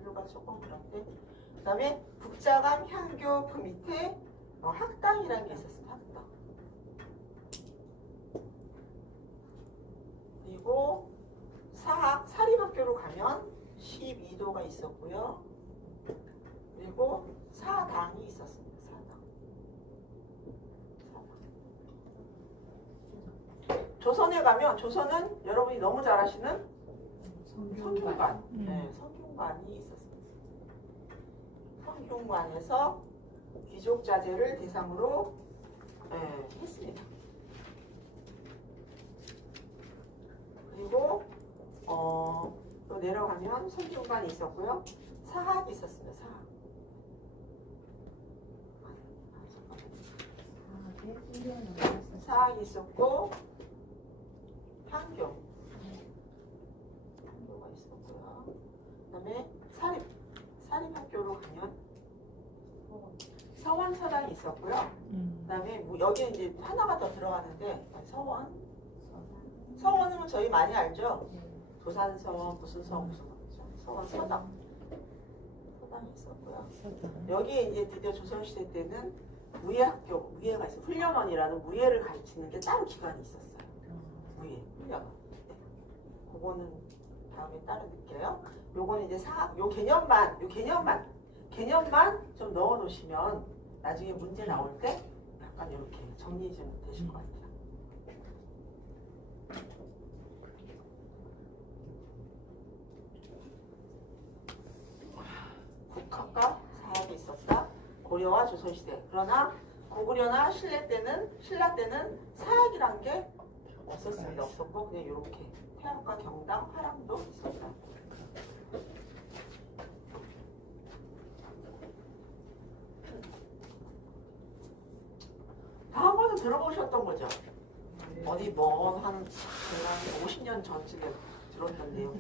분류가 조금 그런데 그 다음에 국자감, 향교 그 밑에 학당이라는 게 있었습니다. 학당. 그리고 사학, 사립학교로 가면 12도가 있었고요. 그리고 사당이 있었습니다. 사당. 조선에 가면 조선은 여러분이 너무 잘 아시는 성균관. 네, 성균관이 있었습니다. 성균관에서 귀족자제를 대상으로 했습니다. 그리고 또 내려가면 성균관이 있었고요. 사학이 있었습니다. 사학. 사학이 있었고 향교가 있었고요. 그다음에 사립학교로 가면 서원서당이 있었고요. 그다음에 여기 이제 하나가 더 들어가는데 서원은 저희 많이 알죠. 도산서원 무슨 서원 서원서당 서당이 있었고요. 여기에 이제 드디어 조선시대 때는 무예가 있어요. 훈련원이라는 무예를 가르치는 게 따로 기관이 있었어요. 무예 훈련원. 네. 그거는 다음에 따로 느껴요. 요거는 이제 요 개념만 좀 넣어 놓으시면 나중에 문제 나올 때 약간 이렇게 정리 좀 되실 것 같아요. 국학과 사학이 있었다. 고려와 조선시대. 그러나 고구려나 신라 때는 사학이란 게 없었습니다. 없었고 그냥 이렇게 태학과 경당, 화랑도 있었다. 다음번은 들어보셨던 거죠? 어디 한 제가 50년 전쯤에 들었던 내용.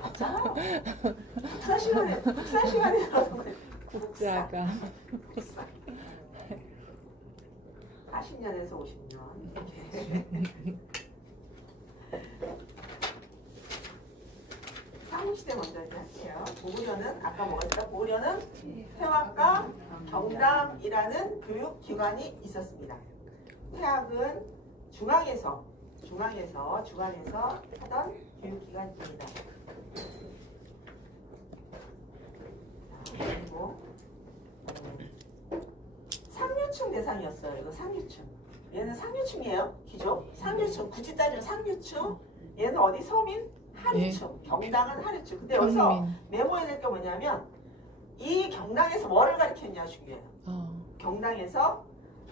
맞잖아요. 국사 시간에 들었던 거예요. 국자가. 국사. 40년에서 50년. 이렇게. 상시대 먼저 할게요. 고구려는 아까 뭐였죠? 고구려는 태학과 경당이라는 교육기관이 있었습니다. 태학은 중앙에서 하던 교육기관입니다. 그리고 상류층 대상이었어요. 이거 상류층. 얘는 상류층이에요. 기죠? 상류층. 굳이 따지면 상류층. 얘는 어디 서민? 하류층. 경당은 하류층. 근데 여기서 메모해야 될 게 뭐냐면 이 경당에서 뭐를 가르쳤냐 중요해요. 경당에서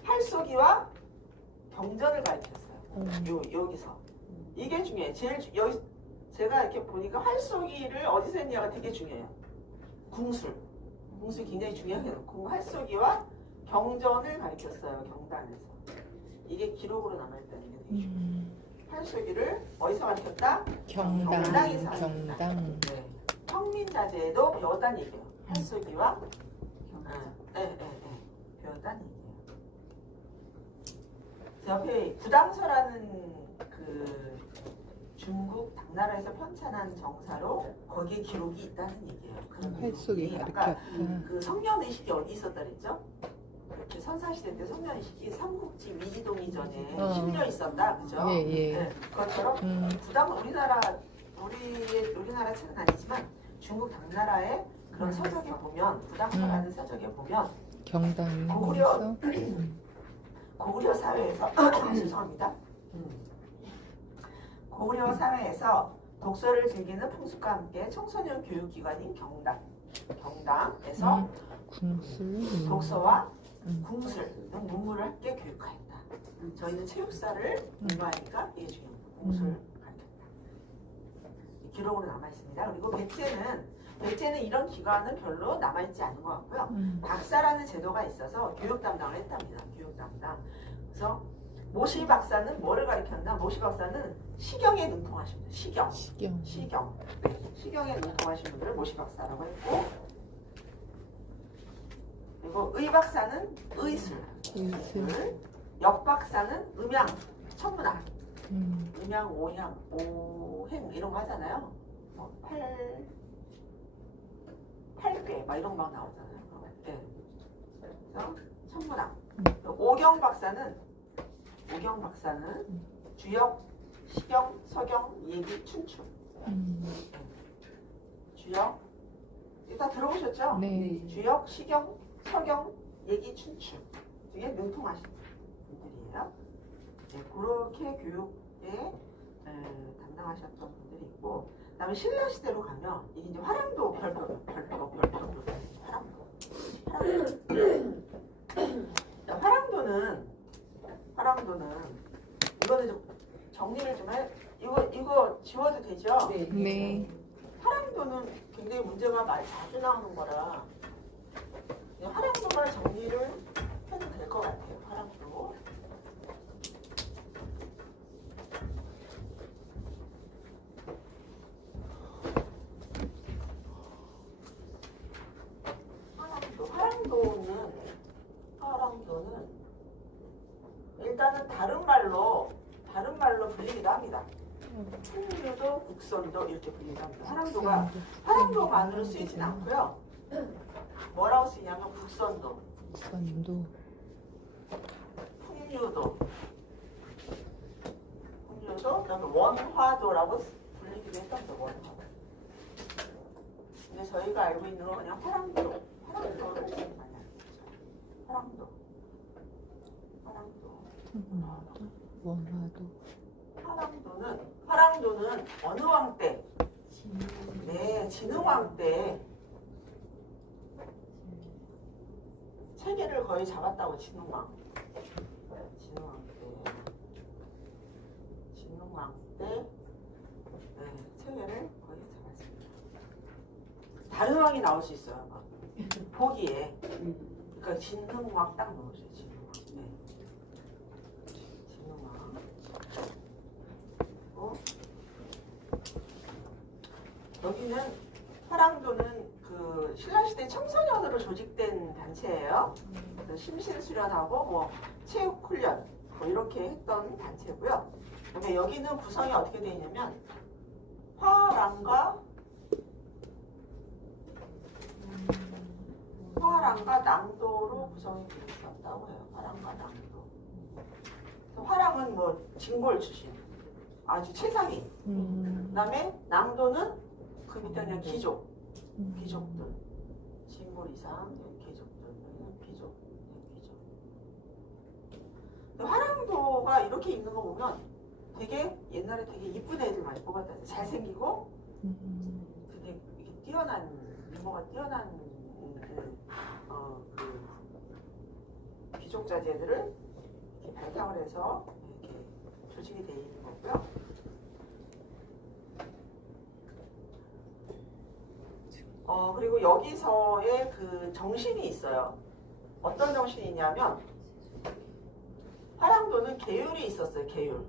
활쏘기와 경전을 가르쳤어요. 여기서. 이게 중요해요. 여기 제가 이렇게 보니까 활쏘기를 어디서 했냐가 되게 중요해요. 궁술 굉장히 중요하게 놓고 활쏘기와 경전을 가르쳤어요. 경당에서. 이게 기록으로 남아있다는 게 되게 중요해요. 활쏘기를 어디서 가르쳤다? 경당에서 가르쳤다. 경당. 네. 평민자제도 배웠다는 얘기예요. 활쏘기와 배웠다는 얘기예요. 옆에 부당서라는 그 중국 당나라에서 편찬한 정사로 거기에 기록이 있다는 얘기예요. 그런 활쏘기 기록이. 가르쳤다. 아까 그 성년의식이 어디 있었다 그랬죠? 그 선사시대 때 성년의식이 삼국지 위지동 이전에 실려 있었다, 그죠? 예. 네, 그것처럼 우리나라 책은 아니지만 중국 당나라의 그런 서적에 보면 부당서라는 서적에 보면 경당이 고구려 사회에서 죄송합니다. 고구려 사회에서 독서를 즐기는 풍습과 함께 청소년 교육기관인 경당에서 독서와 궁술 등 문물을 함께 교육하였다. 저희는 체육사를 공부하니까 이게 중요합니다. 궁술 가르쳤다. 기록으로 남아있습니다. 그리고 백제는 이런 기관은 별로 남아있지 않은 것 같고요. 박사라는 제도가 있어서 교육 담당을 했답니다. 교육 담당. 그래서 모시 박사는 뭐를 가르쳤나? 모시 박사는 시경에 능통하신 분들. 시경. 시경에 능통하신 분들을 모시 박사라고 했고, 그리고 의 박사는 의술. 역 박사는 음양, 천문학. 음양, 오향, 오행 이런 거 하잖아요. 팔괘 막 이런 거 막 나오잖아요. 네. 그래서 천문학. 오경 박사는 주역, 시경, 서경, 예기, 춘추. 주역 이거 다 들어보셨죠? 네. 주역, 시경, 서경, 예기, 춘추. 되게 능통하신 분들이에요. 네, 그렇게 교육에 담당하셨던 분들이 있고, 그다음에 신라 시대로 가면 이게 이제 화랑도 별표 화랑도는 이거는 좀 정리를 좀 해. 이거 지워도 되죠? 네. 화랑도는 굉장히 문제가 많이 자주 나오는 거라 화랑도만 정리를 해도 될 것 같아요. 화랑도. 화랑도는 일단은 다른 말로 불리기도 합니다. 풍류도 국선도 이렇게 불리기도 합니다. 화랑도가 화랑도만으로 쓰이진 않고요. 뭐라고 쓰이냐면 국선도, 풍류도, 그다음에 원화도라고 불리기도 했던 거 원화도. 근데 저희가 알고 있는 건 그냥 화랑도를 많이 알고 있죠. 화랑도는 어느 왕 때? 네, 진흥왕 때 체계를 거의 잡았다고. 진흥왕 때 체계를 거의 잡았습니다. 다른 왕이 나올 수 있어요. 막. 보기에. 그러니까 진흥왕 딱 넣으세요. 진흥왕. 여기는 화랑도는 그 신라시대 청소년으로 조직된 단체예요. 심신수련하고 뭐 체육훈련 뭐 이렇게 했던 단체고요. 근데 여기는 구성이 어떻게 되어 있냐면 화랑과 낭도로 구성이 되어 있었다고 해요. 화랑과 낭도. 화랑은 뭐 진골 출신, 아주 최상위. 그다음에 낭도는 그 밑에 그냥 귀족들, 진골 이상 귀족들, 귀족. 화랑도가 이렇게 있는 거 보면 되게 옛날에 되게 이쁜 애들 많이 뽑았다. 잘생기고 되게 이렇게 뛰어난 미모가 뛰어난 그 귀족 자제들을 이렇게 발탁을 해서 이렇게 조직이 되어 있는 거고요. 그리고 여기서의 그 정신이 있어요. 어떤 정신이 있냐면 화랑도는 계율이 있었어요. 계율.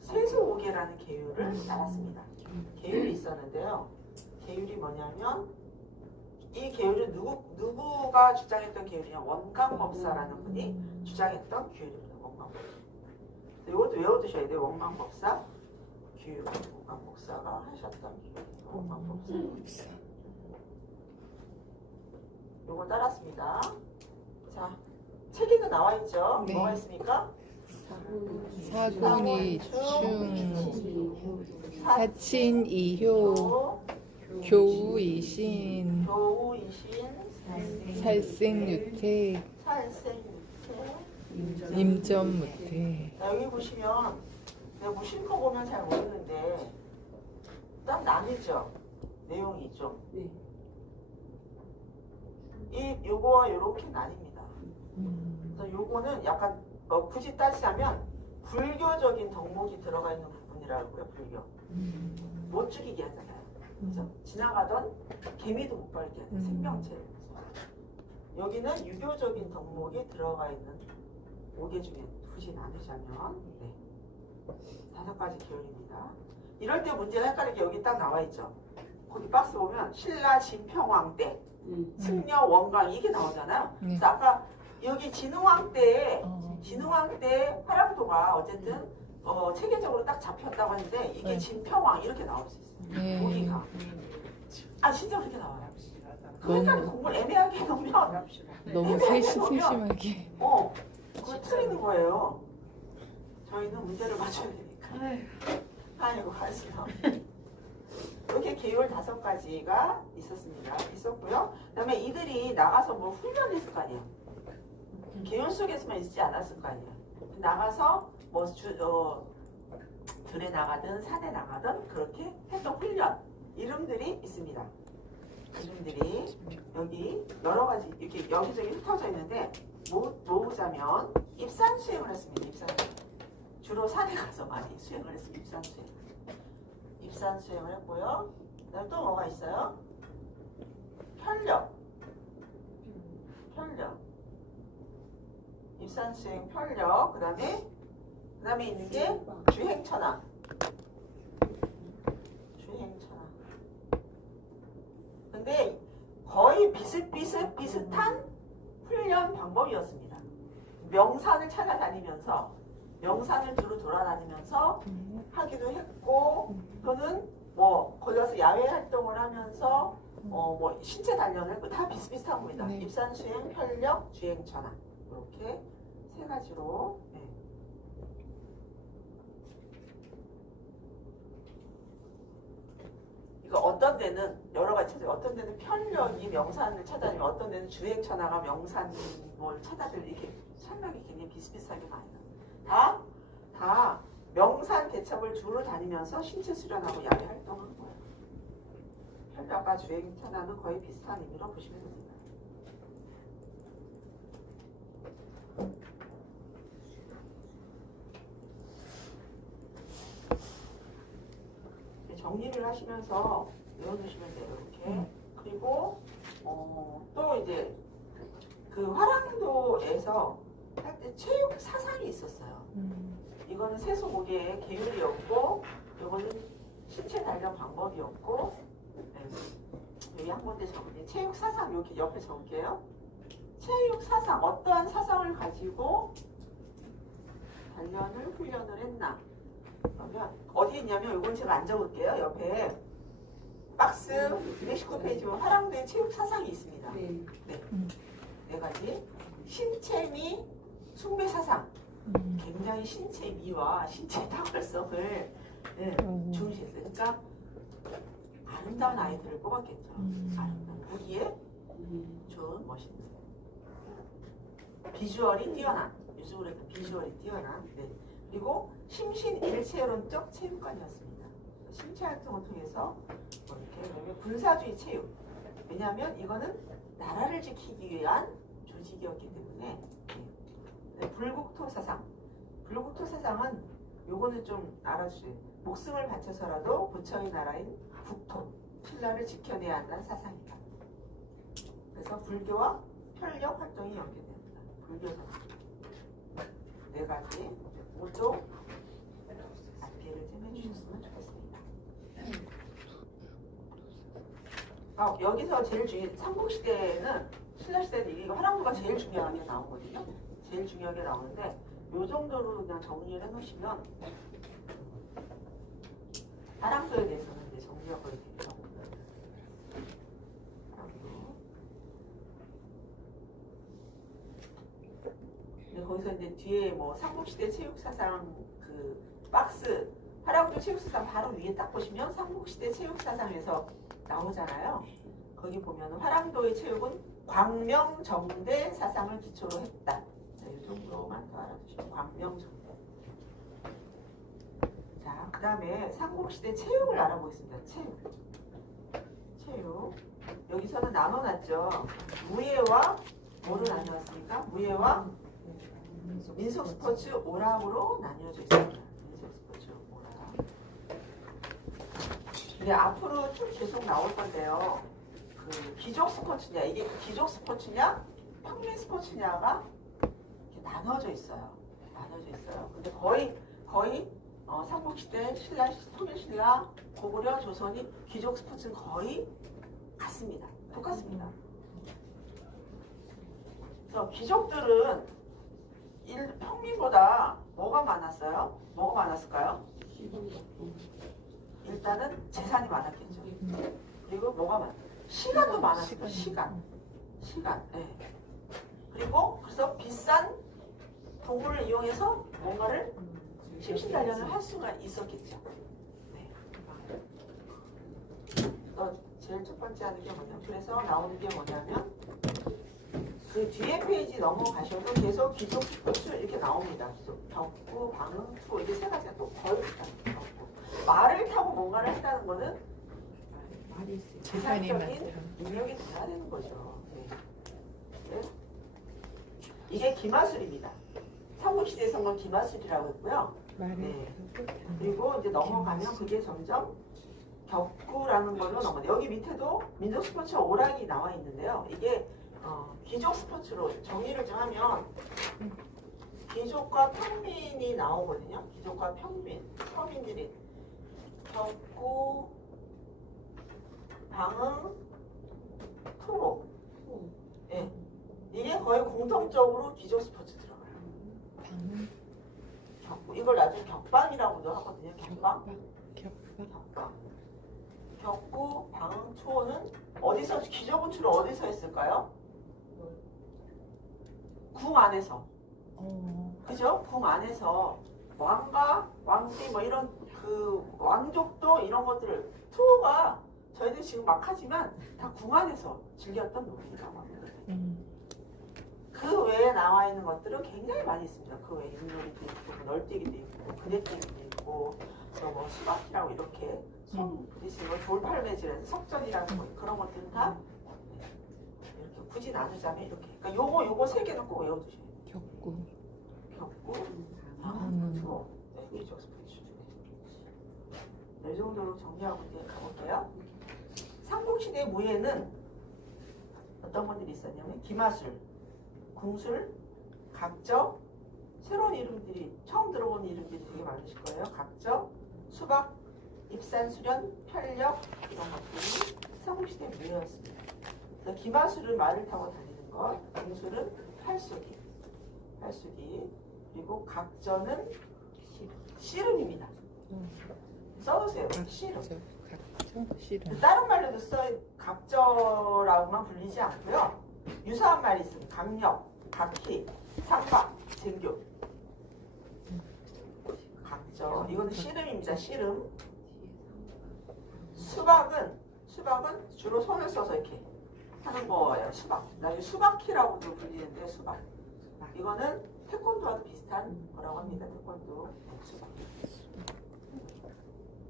세수오계라는 계율을 따랐습니다. 계율이 있었는데요. 계율이 뭐냐면 이 계율은 누구가 주장했던 계율이냐? 원광법사라는 분이 주장했던 계율입니다. 원광법사. 이것도 외워두셔야 돼요. 원광법사 규율. 원광법사가 하셨던 규율이에요. 원광법사. 요걸 따랐습니다. 자, 책에도 나와 있죠? 네. 뭐가 있습니까? 사군이충, 사친이효, 교우이신, 살생유태, 임전무태. 여기 보시면 내가 뭐 실컷 보면 잘 모르는데 딱 나뉘죠. 내용이 좀. 요거와 요렇게 나뉩니다. 그래서 요거는 약간 굳이 따지자면 불교적인 덕목이 들어가 있는 부분이라고요. 불교. 못 죽이게 하잖아요. 그죠? 지나가던 개미도 못 밟게 하는 생명체를. 여기는 유교적인 덕목이 들어가 있는 5개 중에 굳이 나누자면 5가지 계열입니다. 이럴 때 문제가 헷갈리게 여기 딱 나와 있죠. 거기 박스 보면 신라 진평왕 때 승려 원광 이게 나오잖아요. 네. 그래서 아까 여기 진흥왕 때 화랑도가 어쨌든 체계적으로 딱 잡혔다고 하는데 이게 네. 진평왕 이렇게 나올 수 있어요. 네. 보기가. 아 진짜 그렇게 나와요. 그러니까 너무- 공을 애매하게 놓으면 너무 세심하게. 그걸 틀리는 거예요. 저희는 문제를 맞춰야 되니까. 아이고 가슴아. 이렇게 계율 5가지가 있었고요. 그다음에 이들이 나가서 뭐 훈련을 했을 거 아니에요. 계율 속에서만 있지 않았을 거 아니에요. 나가서 뭐 들에 나가든 산에 나가든 그렇게 했던 훈련 이름들이 있습니다. 이름들이 여기 여러 가지 이렇게 여기저기 흩어져 있는데 모으자면 입산 수행을 했습니다. 입산 수행. 주로 산에 가서 많이 수행을 했습니다. 입산 수행. 입산 수행을 했고요. 그다음 또 뭐가 있어요? 편력. 입산 수행 편력. 그다음에 있는 게 주행천하. 근데 거의 비슷한 훈련 방법이었습니다. 명산을 찾아다니면서 명산을 두루 돌아다니면서 하기도 했고 또는 뭐 거기 가서 야외 활동을 하면서 뭐 신체 단련을 했고 다 비슷비슷한 겁니다. 네. 입산 수행, 편력, 주행천하 이렇게 3가지로 이거 어떤 데는 여러 가지 찾아요. 어떤 데는 편력이 명산을 찾아다니면 어떤 데는 주행천하가 명산 뭘 찾아들 이렇게 설명이 굉장히 비슷비슷하게 많이 나와요. 다 명산 대첩을 주로 다니면서 신체 수련하고 야외 활동한 거예요. 편력과 주행천하는 거의 비슷한 의미로 보시면 됩니다. 정리를 하시면서 외워두시면 돼요. 이렇게. 그리고 또 이제 그 화랑도에서 할 때 체육 사상이 있었어요. 이거는 세수무게의 계율이었고 이거는 신체 단련 방법이었고 여기 한 군데 적을게요. 체육 사상 여기 옆에 적을게요. 체육 사상 어떠한 사상을 가지고 단련을 훈련을 했나. 그러면 어디 있냐면 이건 제가 안 적을게요. 옆에 박스 219페이지 보면 화랑도의 체육 사상이 있습니다. 네. 4가지. 신체 미 숭배 사상. 굉장히 신체 미와 신체 탁월성을 중시했어요. 그러니까 아름다운 아이들을 뽑았겠죠. 아름다운 보기에 좋은 멋있는 비주얼이 뛰어난 요즘으로 해서 비주얼이 뛰어난 그리고 심신일체론적 체육관이었습니다. 신체 활동을 통해서 이렇게 그다음에 군사주의 체육. 왜냐하면 이거는 나라를 지키기 위한 조직이었기 때문에 불국토 사상. 불국토 사상은 요거는 좀 알아주세요. 목숨을 바쳐서라도 부처의 나라인 국토, 신라를 지켜내야 한다는 사상이다. 그래서 불교와 편력 활동이 연계됩니다. 불교 사상. 4가지. 모두 앞뒤를 좀 해주셨으면 좋겠습니다. 여기서 제일 중요한 삼국시대는 신라시대는 이거 화랑도가 제일 중요하게 나오거든요. 제일 중요하게 나오는데 요 정도로 그냥 정리를 해놓으시면 화랑도에 대해서는 이제 정리가 거의 되죠. 거기서 이제 뒤에 뭐 삼국시대 체육사상 그 박스 화랑도 체육사상 바로 위에 딱 보시면 삼국시대 체육사상에서 나오잖아요. 거기 보면 화랑도의 체육은 광명정대 사상을 기초로 했다. 이 정도만 더 알아두시면 광명정대. 자, 그 다음에 삼국시대 체육을 알아보겠습니다. 체육. 여기서는 나눠놨죠. 무예와 뭐로 나뉘었습니까? 무예와 민속 스포츠 오락으로 나뉘어져 있습니다. 민속 스포츠 오락. 근데 앞으로 쭉 계속 나올 건데요. 그 귀족 스포츠냐, 이게 귀족 스포츠냐, 평민 스포츠냐가 이렇게 나눠져 있어요. 근데 거의 삼국시대, 신라, 통일신라, 고구려, 조선이 귀족 스포츠는 거의 같습니다. 똑같습니다. 그래서 귀족들은 평민보다 뭐가 많았어요? 뭐가 많았을까요? 일단은 재산이 많았겠죠. 그리고 뭐가 시간도 많았어요. 시간. 예. 그리고 그래서 비싼 도구를 이용해서 뭔가를 심신단련을 할 수가 있었겠죠. 네. 제일 첫 번째 하는 게 뭐냐면, 그래서 나오는 게 뭐냐면, 그 뒤에 페이지 넘어가셔도 계속 기존 스포츠 이렇게 나옵니다. 격구, 방응, 투 이게 세 가지가 또 거의 비슷합니다. 말을 타고 뭔가를 한다는 거는 재산적인 능력이 돼야 되는 거죠. 네. 네. 이게 기마술입니다. 삼국시대에서는 건 기마술이라고 했고요. 네. 그리고 이제 넘어가면 그게 점점 격구라는 걸로 넘어가요. 여기 밑에도 민족 스포츠 오락이 나와 있는데요. 이게 귀족 스포츠로 정의를 좀 하면 귀족과 평민이 나오거든요. 귀족과 평민, 서민들이 격구, 방응, 투로. 예. 이게 거의 공통적으로 귀족 스포츠 들어가요. 격구. 이걸 나중에 격방이라고도 하거든요. 격방. 격구, 방응, 투호는 어디서, 귀족은 주로 어디서 했을까요? 궁 안에서. 그죠? 궁 안에서 왕과 왕비 뭐 이런 그 왕족도 이런 것들을 투어가 저희들 지금 막 하지만 다 궁 안에서 즐겼던 놀이라고 합니다. 그 외에 나와 있는 것들은 굉장히 많이 있습니다. 그 외에 윷놀이도 있고 널뛰기도 있고 그네뛰기도 있고 또 뭐 수박이라고 이렇게 손 부딪히는 거 돌팔매질에서 석전이라는 거 그런 것들은 다 이렇게 굳이 나누자면 이렇게. 그러니까 요거 세 개는 꼭 외워두셔야 돼요. 격구, 투어, 귀족 스포츠 중에. 이 정도로 정리하고 이제 가볼게요. 삼국시대 무예는 어떤 것들이 있었냐면 기마술, 궁술, 각저, 새로운 이름들이 처음 들어본 이름들이 되게 많으실 거예요. 각저, 수박, 입산수련, 편력 이런 것들이 삼국시대 무예였습니다. 그래서 기마술은 말을 타고 다니는 것, 궁술은 활쏘기, 그리고 각저는 씨름입니다. 써두세요. 씨름. 다른 말로도 각저라고만 불리지 않고요. 유사한 말이 있습니다. 강력, 각희, 삼박, 진교. 각저. 이거는 씨름입니다. 씨름. 수박은 주로 손을 써서 이렇게 하는 거예요. 수박. 나중에 수박키라고도 불리는데 수박. 이거는 태권도와도 비슷한 거라고 합니다. 태권도.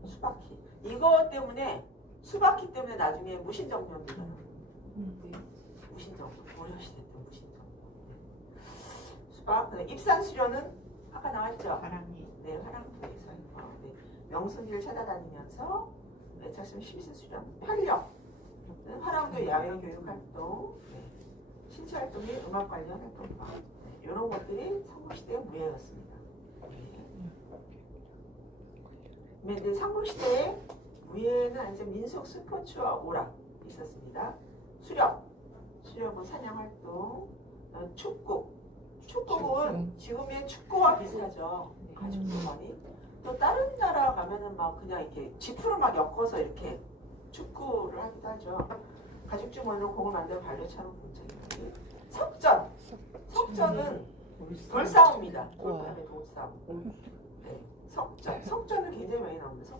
수박키. 이거 때문에 수박키 때문에 나중에 무신정변입니다. 무신정. 고려시대 때 무신정. 수박. 입산수련은 아까 나왔죠? 화랑리. 네, 화랑리에서 네. 명승지를 찾아다니면서 차츰 심신수련. 편력. 화랑도 야외 교육활동. 네. 신체활동 및 음악 관련 활동과 이런 것들이 삼국시대의 무예였습니다. 네, 삼국시대의 무예는 이제 민속 스포츠와 오락 있었습니다. 수렵은 사냥활동, 축구는 지금의 축구와 비슷하죠. 가죽 주머니. 또 다른 나라 가면은 막 그냥 이렇게 지프로 막 엮어서 이렇게 축구를 하기도 하죠. 가죽 주머니로 공을 만들어 발로 차는 공책이. 석전은 돌싸움입니다. 돌담의 돌싸움. 네, 석전은 굉장히 많이 나옵니다.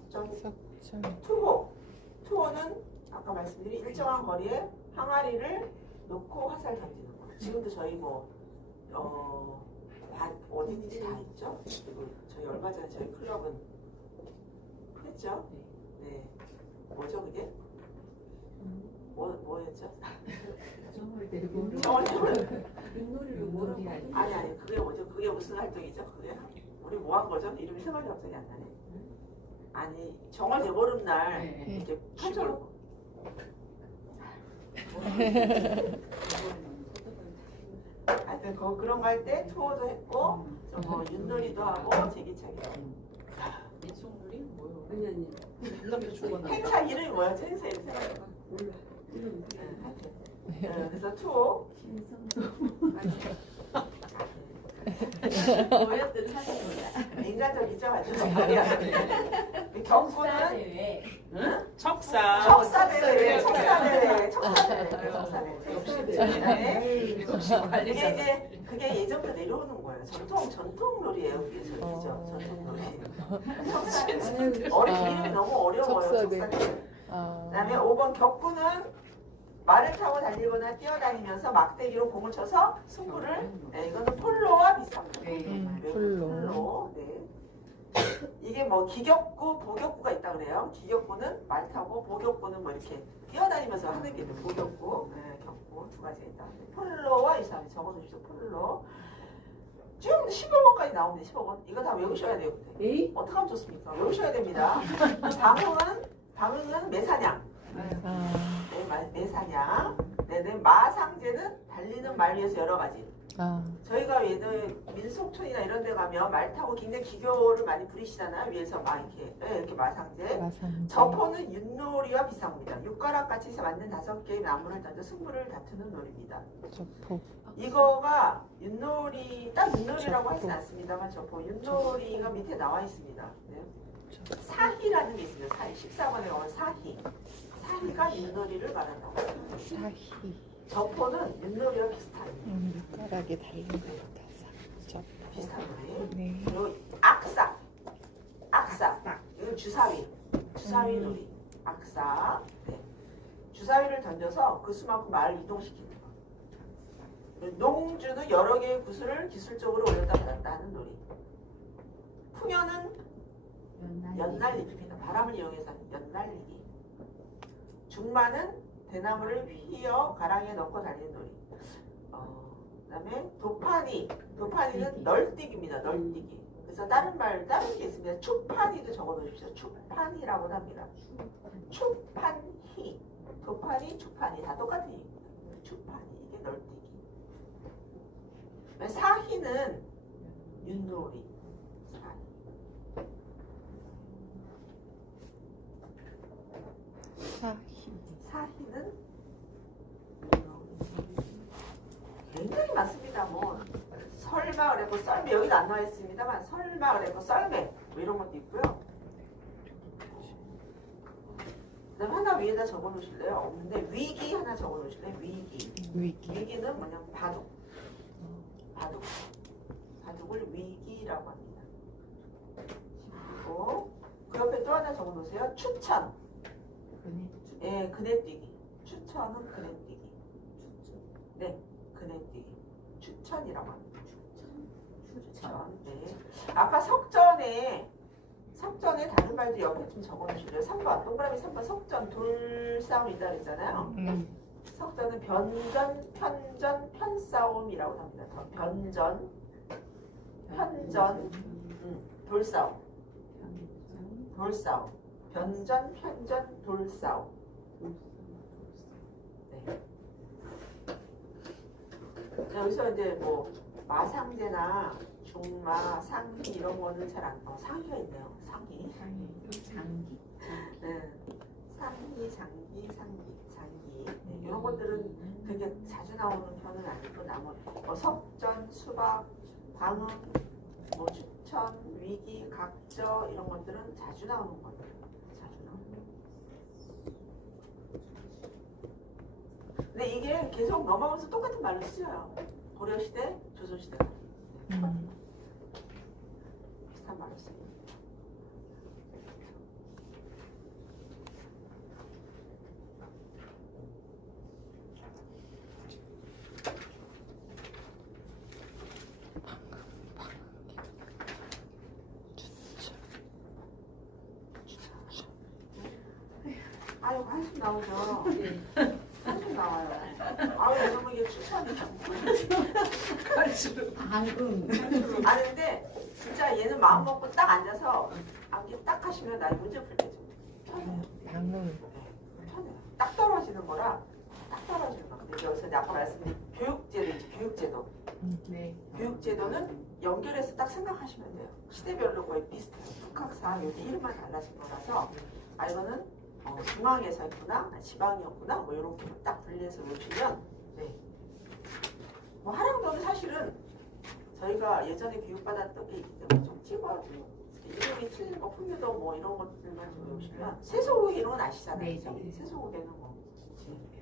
투호는 아까 말씀드린 일정한 거리에 항아리를 놓고 화살 던지는 거. 지금도 저희 어디든지 다 있죠. 그리고 저희 얼마 전에 저희 클럽은 했죠. 네, 뭐죠 그게? 뭐였죠? 윷놀이를 뭐라고 아니 그게 뭐죠? 그게 무슨 활동이죠? 그게 우리 뭐 한 거죠? 이름이 생각이 갑자기 안 나네. 아니 정월 대보름날 이렇게 펼쳐놓고 하여튼 그런 거 할 때 투어도 했고 윷놀이도 하고 제기차기도 하고. 민속놀이 뭐요? 아니 남자 죽었나? 행사 이름이 뭐였죠? 행사 이름 생각해 봐. 몰라. 그래서 투어. 뭐였든 사는 인간적이죠, 아주. 경고는 척사. 척사대회, 척사대회. 척사대회. 역시 관리자. 그게 예전부터 내려오는 거예요. 전통 놀이에요. 그게 저기죠. 전통 놀이. 척사대회. 이름이 너무 어려워요. 척사대회. 척사대회. 아, 그다음에 5번 격구는 말을 타고 달리거나 뛰어다니면서 막대기로 공을 쳐서 승부를. 네, 이거는 폴로와 비슷합니다. 폴로. 폴로. 네. 이게 뭐 기격구, 보격구가 있다 그래요. 기격구는 말 타고, 보격구는 뭐 이렇게 뛰어다니면서 하는 게 보격구. 네, 격구 두 가지가 있다. 폴로와 이 사람이 적어놓으십시오. 폴로. 지금 15번까지 나옵니다. 15번. 이거 다 외우셔야 돼요. 근데. 어떻게 하면 좋습니까? 외우셔야 됩니다. 방응은 매사냥. 아, 네, 매사냥. 네네. 마상제는 달리는 말 위에서 여러 가지. 아, 저희가 예전에 민속촌이나 이런 데 가면 말 타고 굉장히 기교를 많이 부리시잖아요. 위에서 막 이렇게, 네, 이렇게 마상제. 마상. 저포는 윷놀이와 비슷합니다. 육가락 같이 해서 만든 5개의 나무를 던져 승부를 다투는 놀이입니다. 저포. 이거가 윷놀이, 딱 윷놀이라고 하진 않습니다만 저포. 윷놀이가 밑에 나와 있습니다. 네. 사희라는 게 있습니다. 사희. 14번에 나온 사희. 사희가 윷놀이를 말한다고. 사희. 저포는 윷놀이와 비슷한. 육가락에 달린 것보다 저포. 비슷한 놀이. 네. 그리고 악사. 이건 주사위. 주사위 놀이. 악사. 네. 주사위를 던져서 그 수만큼 말을 이동시키는 거. 그리고 농주는 여러 개의 구슬을 기술적으로 올렸다 받았다 하는 놀이. 풍년은 연날리기입니다. 바람을 이용해서 하는 연날리기. 중마는 대나무를 휘어 가랑이에 넣고 달리는 놀이. 그다음에 도파니는 널뛰기입니다. 널뛰기. 그래서 다른 게 있습니다. 추파니도 적어놓으십시오. 추파니라고 합니다. 추판히, 도파니, 추파니 다 똑같은 얘기입니다. 추파니 이게 널뛰기. 사희는 윷놀이. 사희는 굉장히 많습니다. 뭐 설마을에고 썰매 여기도 안 나와 있습니다만 설마을에고 썰매 뭐 이런 것도 있고요. 그다음 하나 위에다 적어놓으실래요? 없는데 위기 하나 적어놓으실래요? 위기는 뭐냐면 바둑을 위기라고 합니다. 그리고 그 옆에 또 하나 적어놓으세요. 추천. 예, 그네뛰기. 추천은 그네뛰기. 네, 그네뛰기. 추천이라고 합니다. 추천. 네. 아까 석전에 다른 말도 옆에 좀 적어놓으실래요? 3번, 동그라미 3번 석전 돌싸움 있다 그랬잖아요. 석전은 변전, 편전, 편싸움이라고 합니다. 변전, 편전, 돌싸움. 변전, 편전, 돌싸움. 네. 여기서 이제 뭐 마상제나 중마, 상희 이런 거는 잘 안 나와. 상희가 있네요. 상희. 장기. 네. 상희, 장기. 네. 이런 것들은 되게 자주 나오는 편은 아니고 나머지 뭐 석전, 수박, 방음, 뭐 추천, 위기, 각저 이런 것들은 자주 나오는 거예요. 근데 이게 계속 넘어가면서 똑같은 말로 쓰여요. 고려시대, 조선시대. 비슷한 말로 쓰여요. 아유, 한숨 나오죠. 한숨 나와요. 아유, 왜냐면 이게 추천이죠. 방금. 아니, 근데 진짜 얘는 마음 먹고 딱 앉아서 암기 딱 하시면 나 문제 풀 때 좀 편해요. 방금. 편해요. 딱 떨어지는 거라 딱 떨어지는 거. 근데 여기서 이제 아까 말씀드린 교육제도 있죠. 교육제도. 네. 교육제도는 연결해서 딱 생각하시면 돼요. 시대별로 거의 비슷해요. 북학사 여기 이름만 달라진 거라서 아 이거는 중앙에서 했구나, 지방이었구나, 뭐 이렇게 딱 분리해서 외치면 네. 뭐 하랑도는 사실은 저희가 예전에 교육받았던 게 있기 때문에 좀 찍어가지고 이름이 틀린 거 풍류도 뭐 이런 것들만 좀 외우시면 세소우기 이런 건 아시잖아요. 네, 그죠? 네. 세소우기는 뭐 이렇게